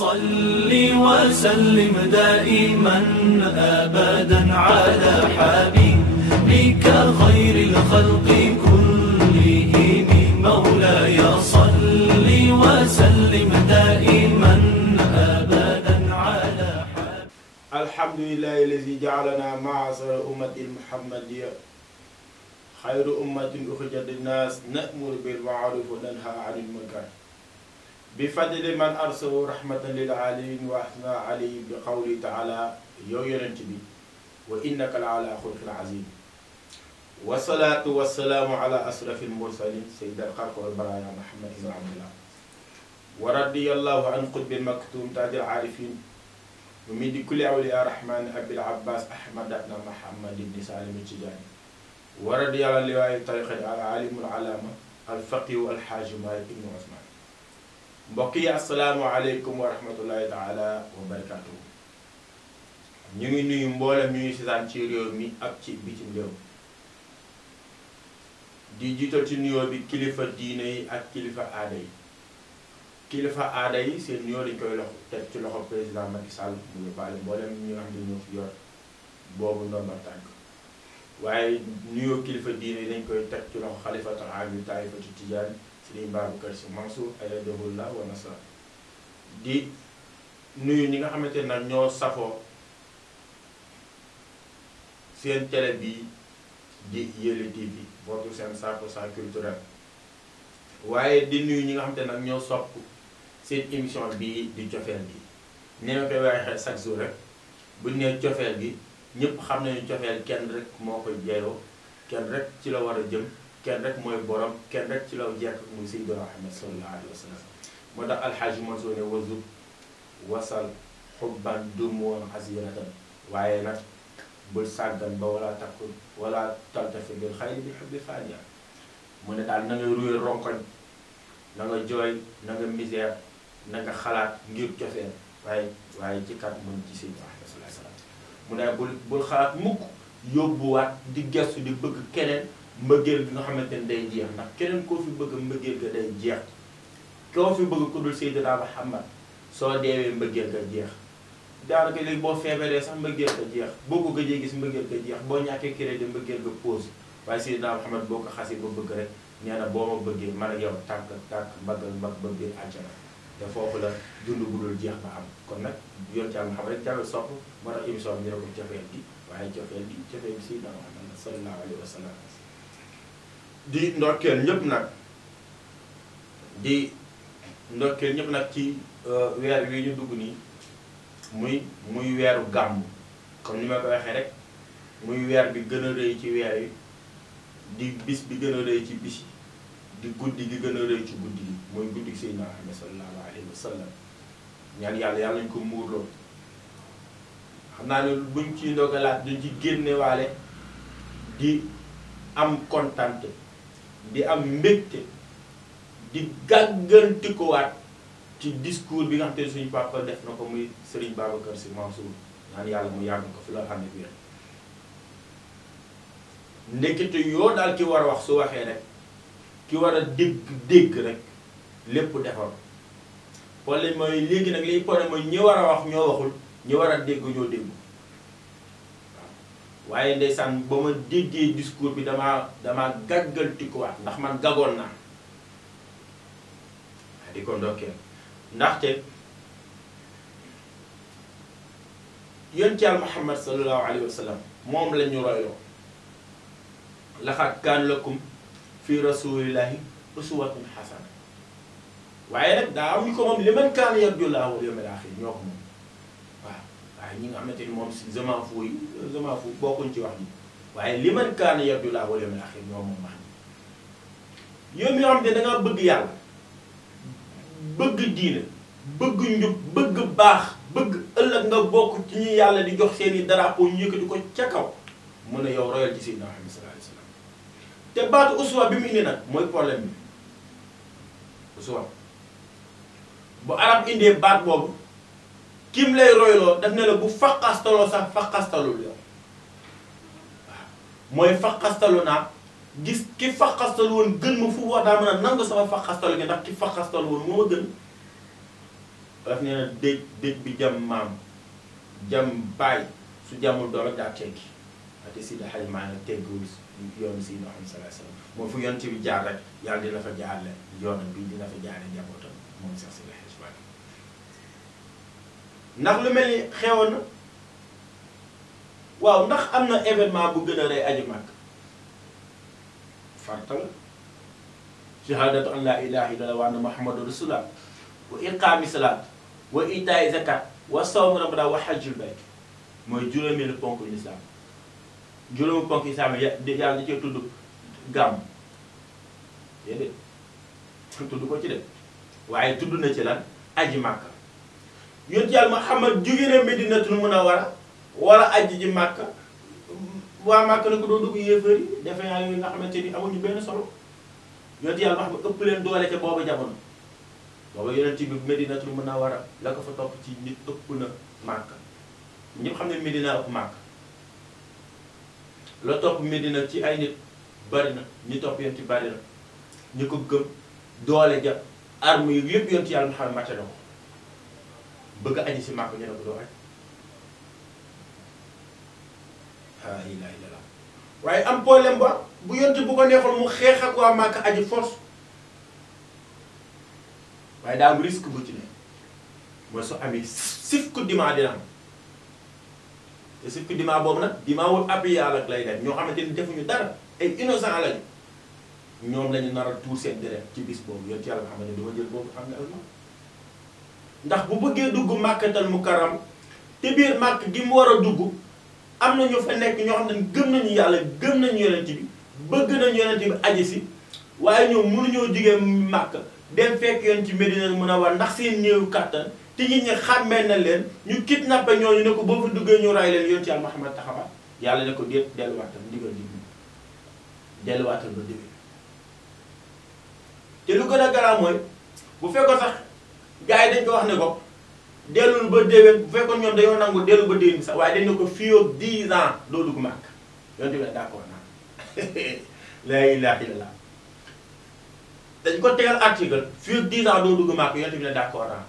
صل وسلم دائما أبدا على حبيبك خير الخلق كلهم مولاي صل وسلم دائما أبدا على حبيبك. الحمد لله الذي جعلنا معشر أمة المحمدية خير أمة أخرجت للناس نأمر بالمعروف وننهى عن المنكر بفضل من أرسله رحمة للعالمين وأثنى عليه بقوله تعالى يا ينتبه وإنك لعلى خلق عظيم والصلاة والسلام على أشرف المرسلين سيد الخلق والبرايا محمد بن عبد الله ورضي الله عن قطب المكتوم تاج العارفين ومن كل أولياء الرحمن أبي العباس أحمد بن محمد بن سالم التجاني ورضي الله عن لواء الطريقة العالم العلامة الفقيه والحاج مالك بن عثمان. mbokk yi asalaamaaleykum wa rahmatullahi taala wa barakaatuhu. ñu ngi nuyu mboolem ñu ngi seetaan ci réew mi ak ci bitim réew di jiital ci nuyoo bi kilifa diine yi ak kilifa aada yi. kilifa aada yi seen nuyoo dañ koy teg ci loxo président Macky Sall mu yóbbaale mboolem ñi nga xam ne ñoo fi yor boobu ndombal tànk waaye nuyoo kilifa diine yi dañ koy teg ci loxo xalifatul aam bi taifatu tijaan Sëriñ Babacar Sy Mansour ayyadahullah wa nasra di nuyu ñi nga xamante ne nag ñoo safoo seen télé bi di Yelli TV votre seen 100% culturel waaye di nuyu ñi nga xamante ne nag ñoo sopp seen émission bii di cofeel gi nee ma koy waxee chaque jour rek buñ nee cofeel gi ñëpp xam nañu cofeel kenn rek moo koy jeeyoo kenn rek ci la war a jëm kenn rek mooy borom kenn rek ci law jekk muy Seydina Muhammad sallallahu alayhi wa sallam moo tax alxaaji Mansour ne wazub wasal xubban dumoon asiratan waaye nag bul sàggan ba wala takkul wala taltafi bil xayri bi xubbi fania mu ne daal na nga ruyal ronkoñ na nga jooy na nga misère na nga xalaat ngir cofeel waaye ci kat mën ci Seydina Muhammad sallallahu alayhi wa sallam mu ne bul xalaat mukk yóbbuwaat di gestu di bëgg keneen mbëggeel gi nga xamante ne day jeex ndax keneen koo fi bëgg mbëggeel ga day jeex koo fi bëgg ku dul Seydina Muhammad soo deewee mbëggeel ga jeex daanaka léegi boo feebaree sax mbëggeel ga jeex boo ko gëjee gis mbëggeel ga jeex boo ñàkkee crédit mbëggeel ga pause waaye Seydina Muhammad boo ko xasee ba bëgg rek nee na boo ma bëggee man ak yow tànk mbagg ba biir àjjana te foofu la dund bu dul jeex ba am kon nag yoon ci am xam rek jawel sopp moo tax émission bi ñu ne ko cofeel gi waaye cofeel gi Seydina Muhammad sallallahu alayhi wa sallam di ndokkeel ñëpp nag ci weer wi ñu dugg nii muy weeru gàmm comme ni ma ko waxee rek muy weer bi gën a rëy ci weer yi di bis bi gën a rëy ci bis yi di guddi gi gën a rëy ci guddi gi muy guddi gi Seydina Muhammad sallallahu alayhi wa sallam ñaan yàlla nañu ko muurloo xam naa ne buñ ci ndogalaat duñ ci génnewaale di am kontante di am mbégte di gàggantikuwaat ci discours bi nga xam te suñu papa def na ko muy Serigne Babacar Sy Mansour ñaan yàlla mu yàgg ko fi la xam ne wér ndekete yoo daal ki war a wax su waxee rek ki war a dégg rek lépp defar problème mooy léegi nag liy problème mooy ñi war a wax ñoo waxul ñi war a dégg ñoo dégg waaye ndeysaan ba ma déggee discours bi damaa gàggaltikuwaat ndax man gagoon naa di ko ndokkeel ndaxte yonent Yàlla Muhammad sallallahu alayhi wa sallam moom la ñu royloo laqad kaana lakum fi rasulillahi uswatun hasana waaye nag daa am ñu ko moom liman kaana yarju llaaha wal yawmal aaxir ñoo ko moom waaw waaye ñi nga xamante ni moom si je m'en fous bokkuñ ci wax ji waaye liman kaana yarju llaaha wal yawmal aaxir ñoo moom wax ji yow mi nga xam ne dangaa bëgg yàlla bëgg diine bëgg njub bëgg baax bëgg ëllëg nga bokk ci ñi yàlla di jox seeni drapeau ñu yëkkati ko ca kaw mu ne yow royal ci Seydina Muhammad sallallahu alayhi wa sallam te baatu uswa bi mu indi nag mooy problème bi uswa bu arab indee baat boobu kim lay royloo daf ne la bu faqastaloo sax faqastalul yow waaw mooy faqastalu naa gis ki faqastalu woon gën ma fu wax daa mën a nangu sama faqastalu gi ndax ki faqastalu woon moo ma gën daf nee na dëj bi jam maam jam baay su jamul doom ak daa teggi ate si da xaj maa ne tegguwul yoonu si Muhammad sallallahu alayhi wasallam moom fu yonent bi jaar rek yàlla dina fa jaarle yoonam bi dina fa jaare njabootam moom sax si la xej ndax lu mel ni xewoon na waaw ndax am na événement bu gën a rey aji màkk farta la shahadatu an la ilaha illallah wa anna muhammadu rasulullah wa iqaami salaat wa itaay zakat wa sawm ramadan wa hajjul bayt mooy juróomeelu ponk lislaam juróomi ponk lislaam yàlla da cee tudd gàmm déedéet tudd ko ci de waaye tudd na ci lan aji màkka yonent yàlla Muhammad jóge na Medinatul Munawwara war a aji ji màkka waa màkka na ko doo dugg yéefar yi defe naa yooyu nga xamante ni amuñu benn solo yonent yàlla Muhammad ëpp leen doole ca booba jamono booba yonent bi Medinatul Munawwara la ko fa topp ci nit ëpp na màkka ñëpp xam ne Medina ëpp màkka la topp Medina ci ay nit bari na ñi topp yonent bari na ñu ko gëm doole ja arme yi yëpp yonent yàlla Muhammad màcce na ko bëgg aji si màkk ñu ne ko doo aj laa ilaaha illallaah waaye am problème ba bu yonent bu ko neexoon mu xeex ak waa màkk aji force waaye daa am risque bu ci ne mooy su amee sif ku dimaa dina am te sif ku dimaa boobu nag dimaa wul ab yàlla ak lay def ñoo xamante ni defuñu dara ay innocent lañu ñoom lañu nar a tuur seen deret ci bis boobu yonent yàlla nga xam ne dama jël boobu xam nga alma ndax bu bëggee dugg màkkatal mukarram te biir màkk gi mu war a dugg am na ñu fa nekk ñoo xam ne gëm nañu yàlla gëm nañu yonent bi bëgg nañu yonent bi aji si waaye ñoom mënuñoo jugee màkk dem fekk yoon ci Medina mën a war ndax seen néew kàttan te nit ñi xàmmee na leen ñu kidnappé ñooñu ne ko boo fa duggee ñu ray leen yonent yàlla Muhammad taxawaat yàlla ne ko déet delluwaatal ndigal di delluwaatal ba déwén te lu gën a garaaw mooy bu fekkoon sax gars yi dañ ko wax ne ko dellul ba déwén bu fekkoon ñoom dañoo nangu dellu ba déwén sax waaye dañ ne ko fii ak 10 ans doo dugg màkk yonent bi ne d'accord naa la ilaha illallah dañ ko tegal article fii ak 10 ans doo dugg màkk yonent bi ne d'accord naa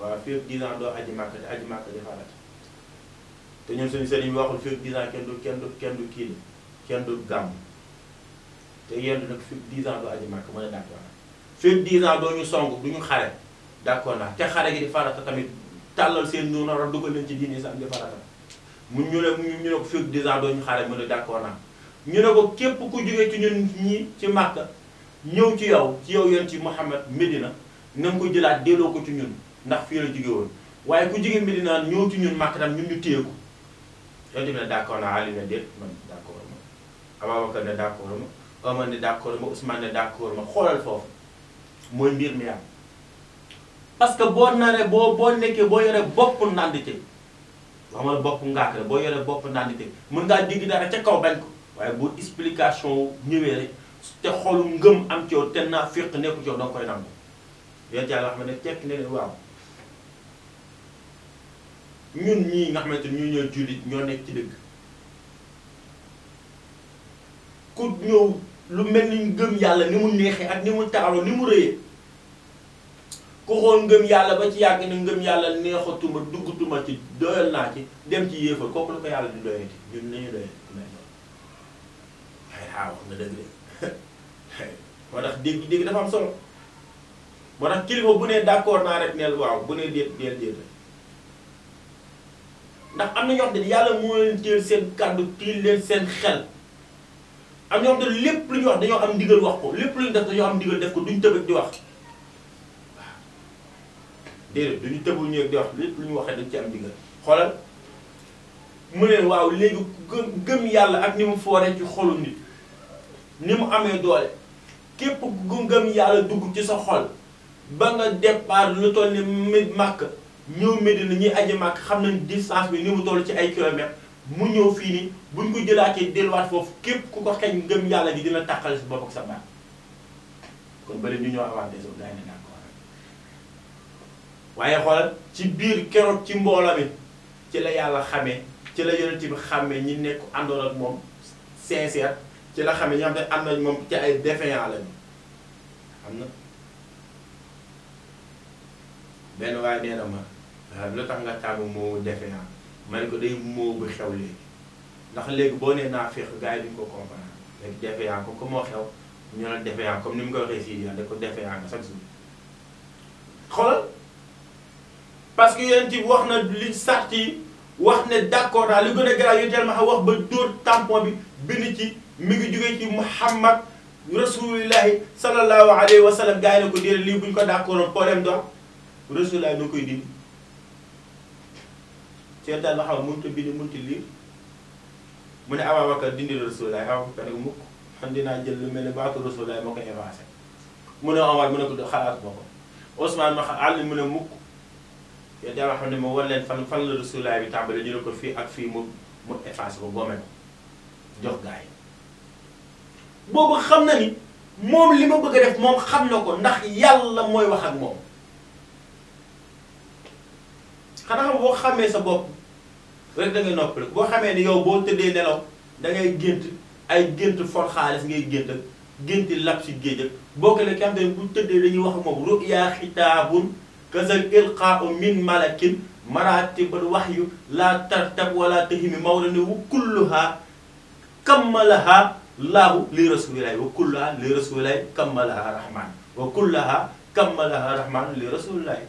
waaw fii ak 10 ans doo aji màkk te aji màkk di farat te ñun suñu sëriñ bi waxul fii ak 10 ans kenn du kii kenn du gàmm te yenn nag fii 10 ans doo aji màkk mu ne d'accord naa fii 10 ans doo ñu song du ñu xare d'accord naa te xare gi di farata tamit tàllal seen ñu nar a dugal leen ci diini sax di farata ñu ne ko fii 10 ans doo ñu xare mu ne d'accord naa ñu ne ko képp ku jógee ci ñun ñii ci Màkka ñëw ci yow yéen ci Muhammad Medina na nga ko jëlaat delloo ko ci ñun ndax fii la jóge woon waaye ku jógee Medina ñëw ci ñun Màkka tam ñun ñu téye ko yonent bi ne d'accord naa Ali ne déet man d'accord ma Ababacar ne d'accord ma Omar ne d'accord ma Ousmane ne d'accord ma xoolal foofu mooy mbir mi am parce que boo naree boo nekkee boo yoree bopp ndàndite waxuma la bopp ngaak la boo yoree bopp ndàndite mën ngaa digg dara ca kaw bañ ko waaye bu explication ñëwee rek te xolu ngëm am ci yow te naa féq nekku ci yow danga koy nangu yonent yàlla xam ne tekk ne leen waaw ñun ñii nga xamante ni ñu ñooy jullit ñoo nekk ci dëgg ku ñëw lu mel ni ngëm yàlla ni mu neexee ak ni mu taxawoo ni mu rëyee ku xool ngëm yàlla ba ci yàgg ne ngëm yàlla neexatuma duggatuma ci doyal naa ci dem ci yéefal kooku la ko yàlla di doyati ñun nañu doyal wax nga dëgg de moo tax dégg dafa am solo moo tax kilifa bu ne d'accord naa rek neel waaw bu ne déet ndax am na ñoo xam ne yàlla moo leen jël seen kàddu tiil leen seen xel am ñoo xam ne lépp lu ñu wax dañoo am ndigal wax ko lépp lu ñu def dañoo am ndigal def ko duñ tëb di wax waaw déedéet duñu tëbul ñëw di wax lépp lu ñu waxee dañ ci am ndigal xoolal mu ne waaw léegi gëm yàlla ak ni mu fooree ci xolu nit ni mu amee doole képp ku gëm yàlla dugg ci sa xol ba nga départ lu toll ni màkk ñëw Medina ñuy aji màkk xam nañ distance bi ni mu toll ci ay kilomètres mu ñëw fii nii buñ ko jëlaatee delluwaat foofu képp ku ko xeeñ ngëm yàlla gi dina tàqale si bopp ak sa baat kon bëri ñu ñoo avanté so gaa yi ne d'accord waaye xoolal ci biir keroog ci mbooloo mi ci la yàlla xamee ci la yonent bi xamee ñi nekk àndoon ak moom sincère ci la xamee ñi xam ne am nañ moom ci ay défaillant lañu am na benn waaye nee na ma lu tax nga taamu moo defee naa ma ne ko day moo bu xew léegi ndax léegi boo nee naa féex gars yi duñ ko comprendre léegi defee yaa ko comme moo xew ñu ne defee yaa comme ni mu ko waxee si da ko defee yaa nga chaque jour xoolal parce que yéen ci wax na li sart yi wax ne d'accord daal li gën a garaaw yu teel ma wax ba dóor tampon bi bind ci mi ngi jógee ci Muhammad rasulillahi sallallahu alayhi wa sallam gars yi ne ko déedéet lii buñ ko d'accordoon problème do rasulillahi noo koy dindi seen daal ma xam mënut a bind mënut a lire mu ne Ababacar dindi rasulillahi Ababacar ne ko mukk man dinaa jël lu mel ne baatu rasulillahi moo koy effacé mu ne Omar mu ne ko xalaat ma ko Ousmane ma xam àll mu ne mukk yow daal xam ne ma war leen fan la rasulillahi bi tàmbale ñu ne ko fii ak fii mu effacé ko goome ko jox gars yi boobu xam na ni moom li ma bëgg a def moom xam na ko ndax yàlla mooy wax ak moom xanaa xam boo xamee sa bopp rek da ngay noppale boo xamee ni yow boo tëddee nelaw da ngay gént ay gént for xaalis ngay gént ak génti lab si géej ak bokk la ki xam te ne bu tëddee dañuy wax ak moom ru'ya xitaabun kazal ilqaa'u min malakin maratibal wahyu la tartab wala tahimi mawla ne wa kulluha kammalaha laahu li rasulillahi wa kullaha li rasulillahi kammalaha rahman wa kullaha kammalaha rahman li rasulillahi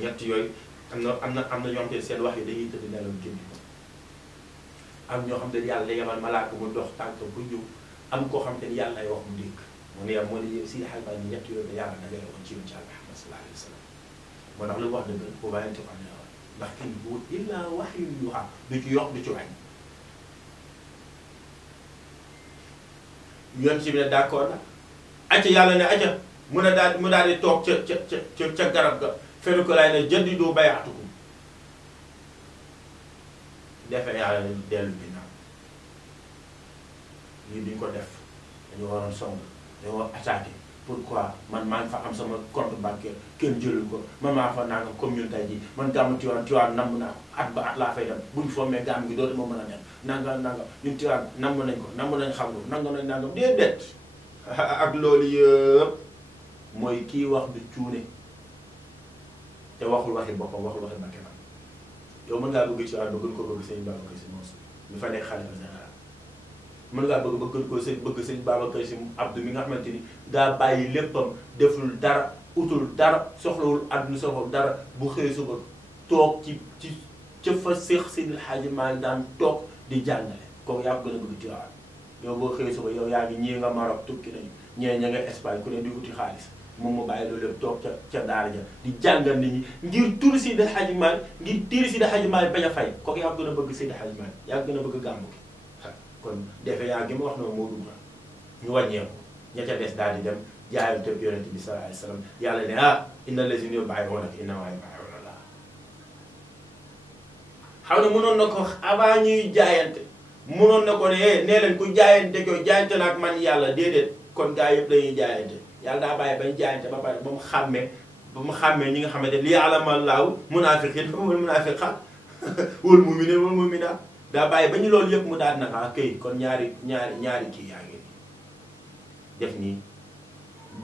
ñett yooyu am na ñoo xam te seen wax yi dañuy tëdd nelaw génn ko am ñoo xam te yàlla yemal malaaka mu dox tànk bu ñëw am koo xam te ni yàlla ay wax mu dégg moo ne yàlla moo ne si xayma ni ñett yooyu da yàlla dagale woon ci yoon ci Muhammad sallallahu alayhi wa sallam moo tax lu wax dëgg bu bàyyante ko am ne ndax kenn bu illaa wahyun yuuhaa du ci yokk du ci wàññi yoon ci bi ne d'accord na acca yàlla ne acca mu daal di toog ca garab ga fenn ko laay ne jaddidu bay'atakum defe yàlla ne dellu ginnaaw lii duñ ko def dañu waroon song dañu war attaqué pourquoi man maa ngi fa am sama compte bancaire kenn jëlul ko man maa fa nangam comme ñun tey jii man gàmmu Tiwaawan namm naa ko at ba at laa fay dem buñ fommee gàmm gi dootuma mën a dem nangam ñun Tiwaawan namm nañ ko namm nañ xam nga nangam nañ nangam déedéet ak loolu yëpp mooy kii wax du cuune te waxul waxi boppam waxul waxi bakkanam yow mën ngaa bëgg Tiwaawan ba gën ko bëgg sëñ Babacar Si Mansour mi fa nekk xalifa général mën ngaa bëgg ba gën ko bëgg sëñ Babacar Si Abdou mi nga xamante ni daa bàyyi léppam deful dara utul dara soxlawul àdduna soxlawul dara bu xëy suba toog ci ca fa Seex Seydil Hadji Malick daan toog di jàngale kooku yaa ko gën a bëgg Tiwaawan yow boo xëy suba yow yaa ngi ñii nga Maroc tukki nañu ñee ña nga Espagne ku ne di uti xaalis moom mu bàyyi loolu lépp toog ca daara ja di jàngal nit ñi ngir turu Seydil Hadji Malick ngir tiiri Seydil Hadji Malick bañ a fay kooku yaa gën a bëgg Seydil Hadji Malick yaa gën a bëgg gàmmu gi kon defe yaa gi ma wax noonu moo dugg ñu wàññeeku ña ca des daal di dem jaayante ak yonente bi sallallahu alayhi wa sallam yàlla ne inna lazina yubayyi'unaka innamaa yubayyi'una Allah xam ne mënoon na ko avant ñuy jaayante mënoon na ko ne nee leen ku jaayante ko jaayante na ak man yàlla déedéet kon gaa yëpp dañuy jaayante yàlla daa bàyyi bañ jaayante ba pare ba mu xàmmee ñi nga xamante li ya'lama Allaahu munaafiqiina wal munaafiqaat wal mu'miniina wal mu'minaat daa bàyyi ba ñu loolu yëpp mu daal naka këy kon ñaari kii yaa ngi nii def nii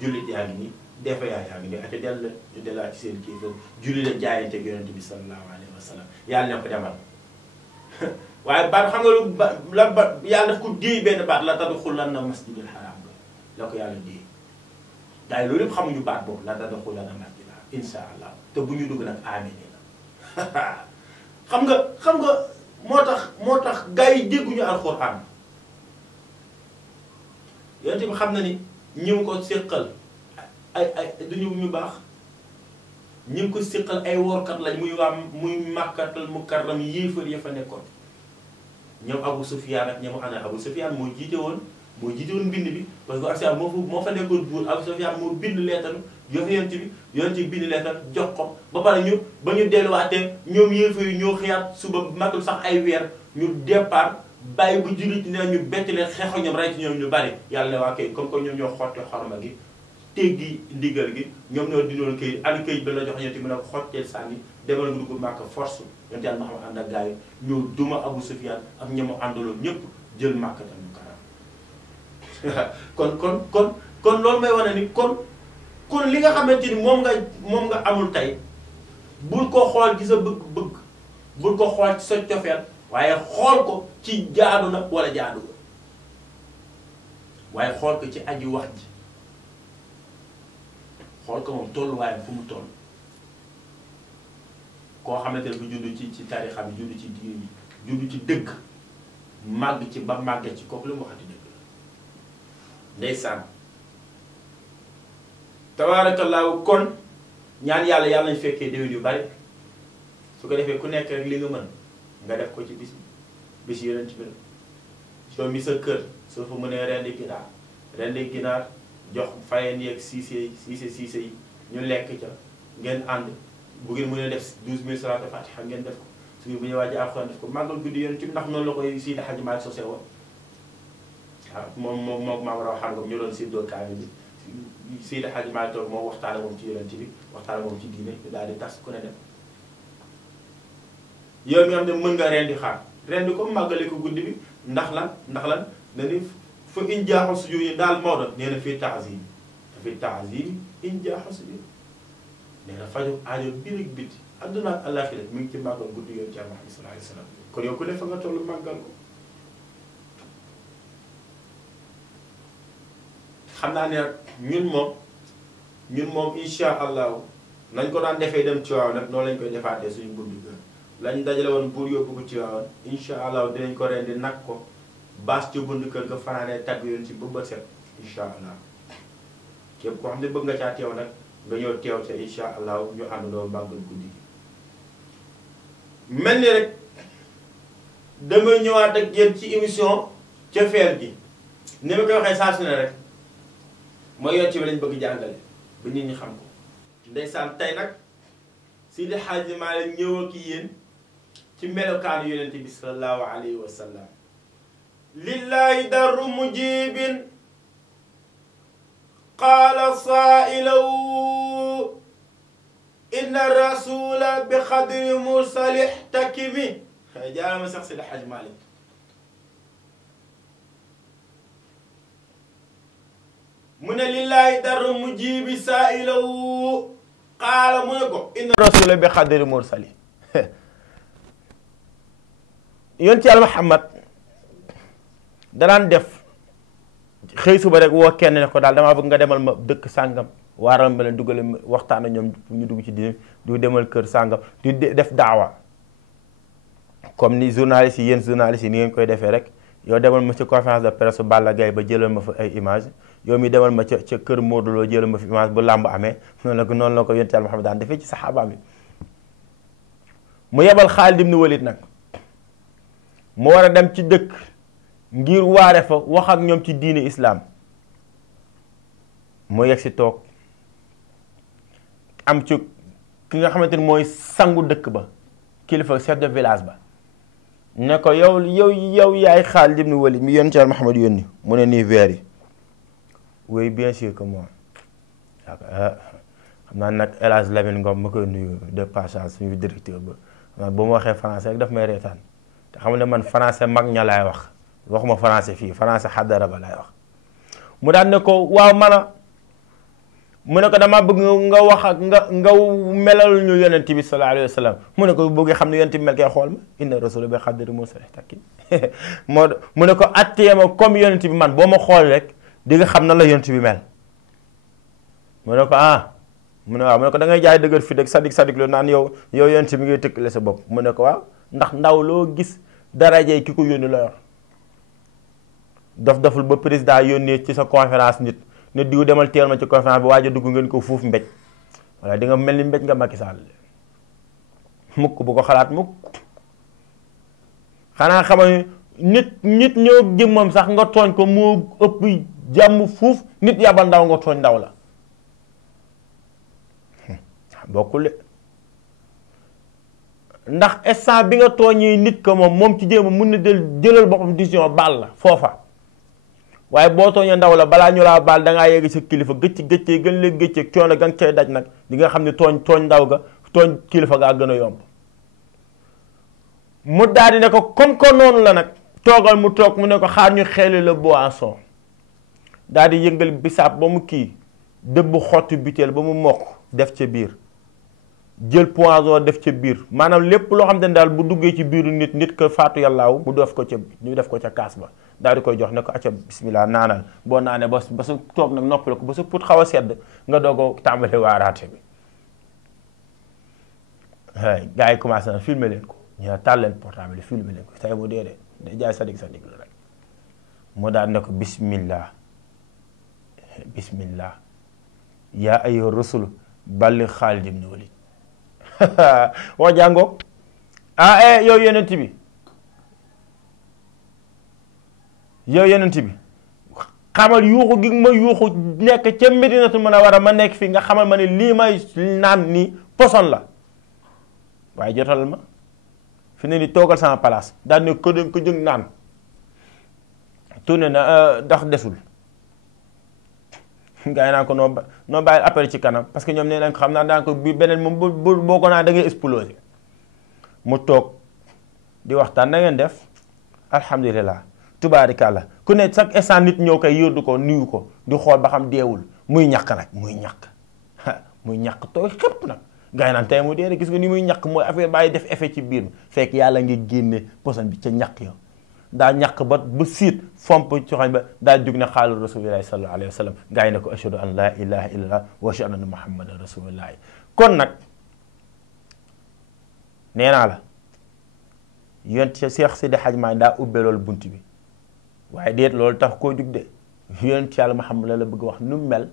jullit yaa ngi nii defe yaa ngi nii ate ñu dellaat ci seen kii foofu julli la jaayante ak yonente bi sallallahu alayhi wa sallam yàlla ne ko demal waaye baat xam nga lu yàlla daf ko déey benn baat la tadxulanna masjidal haram la ko yàlla déey daay loolu yëpp xamuñu baat boobu la tadxulanna masjidal haram insha allah te bu ñu dugg nag amine na xam nga moo tax gars yi dégguñu alxuraan yonent bi xam na ni ñi mu ko séqal ay duñu ñu baax ñi mu ko séqal ay woorkat lañ muy Makkatal Mukarram yéefar ya fa nekkoon ñoom Abu Sufyaan ak ñoom ana Abu Sufyaan moo jiite woon mbind bi parce que Abu Sufyaan moo fa nekkoon buur Abu Sufyaan moo bind leetar jox yonent bi bind leetar jox ko ba pare ba ñu delluwaatee ñoom yéefar yi ñoo xëyaat suba matul sax ay weer ñu départ bàyyi bu jullit ne ñu bett leen xeexo ñoom rey ci ñoom ñu bari yàlla ne waa kay comme que ñoom ñoo xotti xorma gi teggi ndigal gi ñoom ñoo dindoon këyit ani këyit ba la jox yonent bi ne ko xotteel sànni demal nga dugg Màkka force yonent yàlla Muhammad ànd ak gars yi ñoo duma Abu Sufyaan ak ñamu àndaloon ñëpp jël Makkatal Mukarram kon loolu may wane ni kon kon li nga xamante ni moom nga amul tey bul ko xool ci sa bëgg-bëgg bul ko xool ci sa cofeel waaye xool ko ci jaadu na wala jaadu waaye xool ko ci aji wax ji xool ko moom tolluwaayam fu mu toll koo xamante ne bu judd ci tarixa bi judd ci diine yi judd ci dëgg màgg ci ba màgge ci kooku li mu waxati dëgg la ndeysaan tabaarakallaahu kon ñaan yàlla nañ fekkee déwén yu bari su ko defee ku nekk rek li nga mën nga def ko ci bis yonent bi soo mi sa kër soo fa mënee rendi ginaar jox fayeen yeeg siise yi ñu lekk ca ngeen ànd bu ngeen mënee def 12000 salaatu fatiha ngeen def ko su bu ñu waaj a alxuraan def ko màggal guddi yonent bi ndax noonu la koy Seydi Hadji Malick sosé woon waaw moom maa war a waxaan ko ñu doon séddoo kaamil bi Seydi Hadji Malick toog moom waxtaan ak moom ci yonent bi waxtaan ak moom ci diine ñu daal di tas ku ne dem yow mi am ne mën nga rendi xaar rendi ko màggale ko guddi bi ndax lan na ni fa in jaaxal sujud yi daal Maodo nee na fii taazim in jaaxal sujud nee na faju aajo biir ak biti àdduna ak àllaaxira mi ngi ci màggal guddi yoon ci Muhammad sallallahu alayhi wa sallam kon yow ku ne fa nga toll màggal ko xam naa ne ñun moom insha allahu nañ ko daan defee dem ci waaw nag noonu lañ koy defaatee suñu buntu kër lañ dajale woon pour yóbbu ko ci waaw insha allahu dinañ ko rendi nag ko baas ci buntu kër ga fanaanee tagg yoon ci ba set insha allah képp koo xam ne bëgg nga caa teew nag nga ñëw teew ca insha allahu ñu àndandoo màggal guddi gi mel ni rek damay ñëwaat ak yéen ci émission cofeel gi ni ma koy waxee saa su ne rek mooy yoon ci bi lañ bëgg jàngale ba nit ñi xam ko ndeysaan tey nag Seydi Hadji Malick ñëw ak yéen ci melokaanu yonent bi sallallahu alayhi wa sallam lillahi darru mujibin qaala saailaw inna rasula bi xadri mursalih takimi jaarama sax Seydi Hadji Malick mu ne lillahi darru mujibi saailaw qaala mu ne ko inna rasula bi xadri mursalih yonent Yàlla Muhammad danaan def xëy suba rek woo kenn ne ko daal damaa bëgg nga demal ma dëkk sàngam waaral ma leen duggale waxtaan ak ñoom ñu dugg ci diine du demal kër sàngam di def daawa comme ni journaliste yi yéen journaliste yi ni ngeen koy defee rek yow demal ma ci conférence de presse Balla Gaye ba jëlal ma fa ay image yow mi demal ma ca kër Modou Lo jëlal ma fi image bu làmb amee noonu la ko yonent Yàlla Muhammad daan defee ci saxaaba mi mu yebal Xaalid ibn Walid nag mu war a dem ci dëkk ngir waare fa wax ak ñoom ci diine islam mu yegg si toog am ci ki nga xamante ni mooy sangu dëkk ba kilifa chef de village ba ne ko yow yaay Xaalid ibn Walid mi yonent Yàlla Muhammad yónni mu ne nii vers yi oui bien sûr que moi xam naa nag El Hadj Lamine Ngom ma koy nuyu de passage suñu directeur ba bu ma waxee français rek daf may reetaan te xam ne man français mag ña laay wax waxuma français fii français xaddara ba laay wax mu daan ne ko waaw mu ne ko dama bëgg nga wax ak nga melal ñu yonent bi sallallahu alayhi wa sallam mu ne ko bëggee xam ne yonent bi mel kay xool ma inna rasula bi xadri mursalih takki mu ne ko attee ma comme yonent bi man boo ma xool rek di nga xam na la yonent bi mel mu ne ko mu ne waaw mu ne ko da ngay jaay dëgër fi dëgg sadik lu naan yow yonent bi ngay tëkkale sa bopp mu ne ko waaw ndax ndaw loo gis darajey ki ko yónni la yor doful ba président yónnee ci sa conférence nit ne diw demal teel ma ci conférence bi waaj a dugg ngeen ko fuuf mbéj walla di nga mel ni mbéj nga Macky Sall mukk bu ko xalaat mukk xanaa xamal nit ñoo jëmmam sax nga tooñ ko moo ëpp jàmm fuuf nit yabal ndaw nga tooñ ndaw la bokkul de ndax instant bi nga tooñee nit ko moom ci jéem mun na jëlal boppam décision baal la foofa waaye boo tooñee ndaw la balaa ñu laa baal dangaa yegg sa kilifa gëccee gën leen gëccee coono ga nga cay daj nag di nga xam ne tooñ ndaw ga tooñ kilifa gaa gën a yomb mu daal di ne ko comme que noonu la nag toogal mu toog mu ne ko xaar ñu xeeli la boisson daal di yëngal bisaab ba mu kii dëbb xottu butéel ba mu mokk def ca biir jël poison def ca biir maanaam lépp loo xam ne daal bu duggee ci biiru nit ko faatu yàllaaw mu def ko ca ñu def ko ca kaas ba daal di koy jox ne ko acca bismillah naanal boo naanee ba sa toog nag noppale ko ba sa put xaw a sedd nga doog a tàmbale waaraate bi gars yi commencé na filmer leen ko ñu taal leen portable yi filmer leen ko tey mu dee de jaay sa digg la rek mu daal ne ko bismillah yaa ayyuha rusul balli Xaalid ibn Walid wax jàngoo yow yonent bi xamal yuuxu gi ma yuuxu nekk ca Medinatu Munawwara ma nekk fii nga xamal ma ne lii may naan nii poson la waaye jotal ma fi ne ni toogal sama place daal ne ko jóg naan tourné na ndax desul gars yi naan ko noo bàyyi appel ci kanam parce que ñoom nee nañ ko xam naa daan ko bi beneen moom boo ko naan da ngay exploser mu toog di waxtaan na ngeen def alhamdulilah tubaarikàlla ku ne chaque instant nit ñëw koy yóddu ko nuyu ko di xool ba xam deewul muy ñàkk nag muy ñàkk tooy xépp nag gars yi naan tey mu dee gis nga ni muy ñàkk mooy affaire bàyyi def effet ci biir fekk yàlla ngi génne poson bi ca ñàkk yow daa ñàkk ba siit fomp coxañ ba daal jug ne xaalu rasulillahi sallallahu alayhi wa sallam gars yi ne ko ashhadu an la ilaha illallah wa ashhadu anna muhammadan rasulillahi kon nag nee naa la yonent Seex Sidi Hajji Maalik daa ubbee loolu bunt bi waaye déet loolu tax koo jug de yonent yàlla Muhammad la bëgg wax nu mel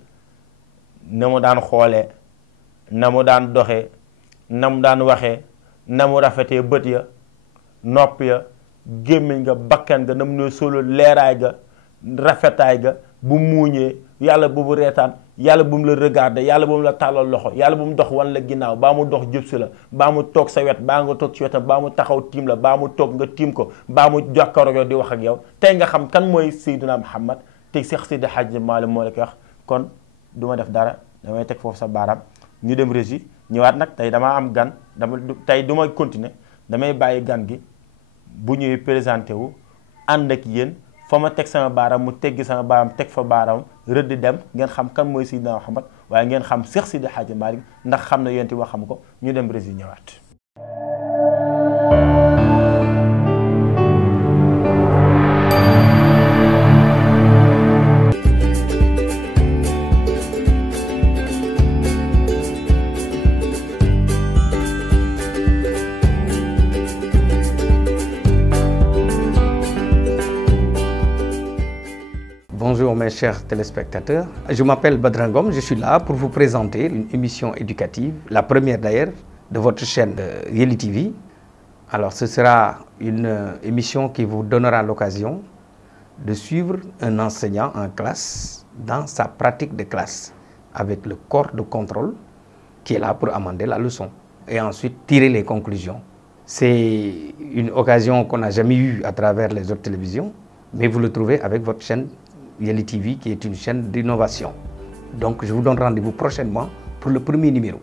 na mu daan xoolee na mu daan doxee na mu daan waxee na mu rafetee bët ya nopp ya gémmiñ nga bakkan nga na mu ne solo leeraay ga rafetaay ga bu muuñee yàlla bu mu reetaan yàlla bu mu la regarder yàlla bu mu la tàllal loxo yàlla bu mu dox wan la ginnaaw baa mu dox jëb si la baa mu toog sa wet baa nga toog ci wetam baa mu taxaw tiim la baa mu toog nga tiim ko baa mu jàkkaaroo yow di wax ak yow tey nga xam kan mooy Seydina Muhammad te Seex Sidi Hajji Maalik moo la koy wax kon du ma def dara damay teg foofu sa baaraam ñu dem régie ñëwaat nag tey damaa am gan tey du ma continuer damay bàyyi gan gi bu ñuy présenté wu ànd ak yéen fa ma teg sama baaraam mu teggi sama baaraam teg fa baaraam rëdd dem ngeen xam kan mooy Seydina Muhammad waaye ngeen xam Seex Sidi Hajji Maalik ndax xam na yéen ti wax xam ko ñu dem régie ñëwaat. Bonjour mes chers téléspectateurs, je m'appelle Badran Ngom, je suis là pour vous présenter une émission éducative, la première d'ailleurs de votre chaîne Yelli TV. Alors ce sera une émission qui vous donnera l'occasion de suivre un enseignant en classe dans sa pratique de classe avec le corps de contrôle qui est là pour amender la leçon et ensuite tirer les conclusions. C'est une occasion qu'on n'a jamais eue à travers les autres télévisions, mais vous le trouvez avec votre chaîne Yelli TV qui est une chaîne d'innovation. Donc je vous donne rendez-vous prochainement pour le premier numéro.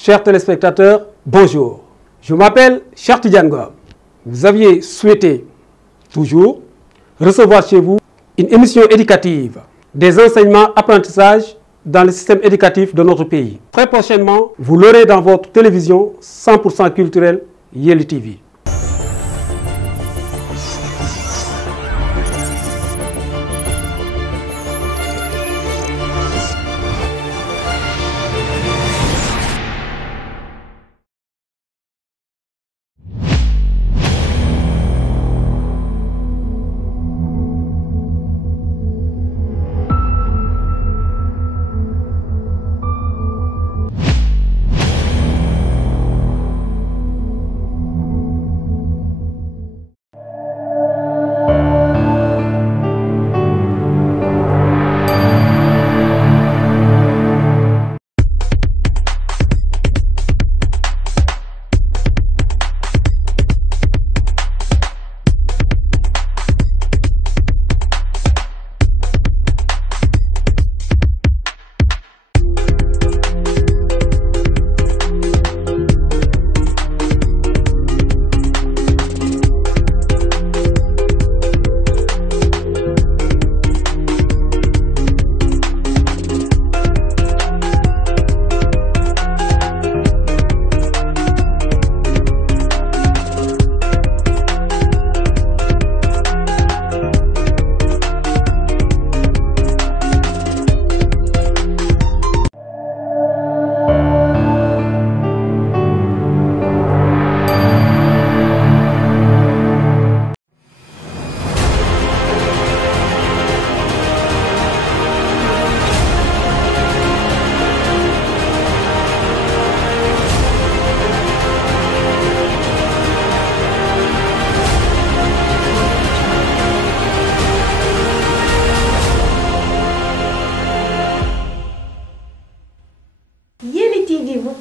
Chers téléspectateurs, bonjour. Je m'appelle Cheikh Tidiane Ngom. Vous aviez souhaité toujours recevoir chez vous une émission éducative des enseignements apprentissages dans le système éducatif de notre pays. Très prochainement, vous l'aurez dans votre télévision 100% culturelle Yelli TV.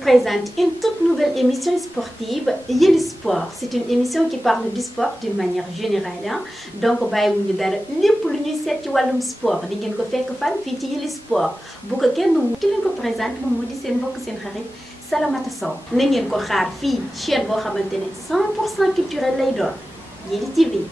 Présente une toute nouvelle émission sportive Yelli Sport. C'est une émission qui parle du sport d'une manière générale. Donc bàyyiwuñu dara lépp lu ñuy seet ci wàllum sport di ngeen ko fekk fan fii ci Yelli Sport bu ko kenn ki leen ko présente moom moo di seen mbokk seen xarit Salamata Sow. Na ngeen ko xaar fii chaîne boo xamante ne 100% culturel lay doon Yelli TV.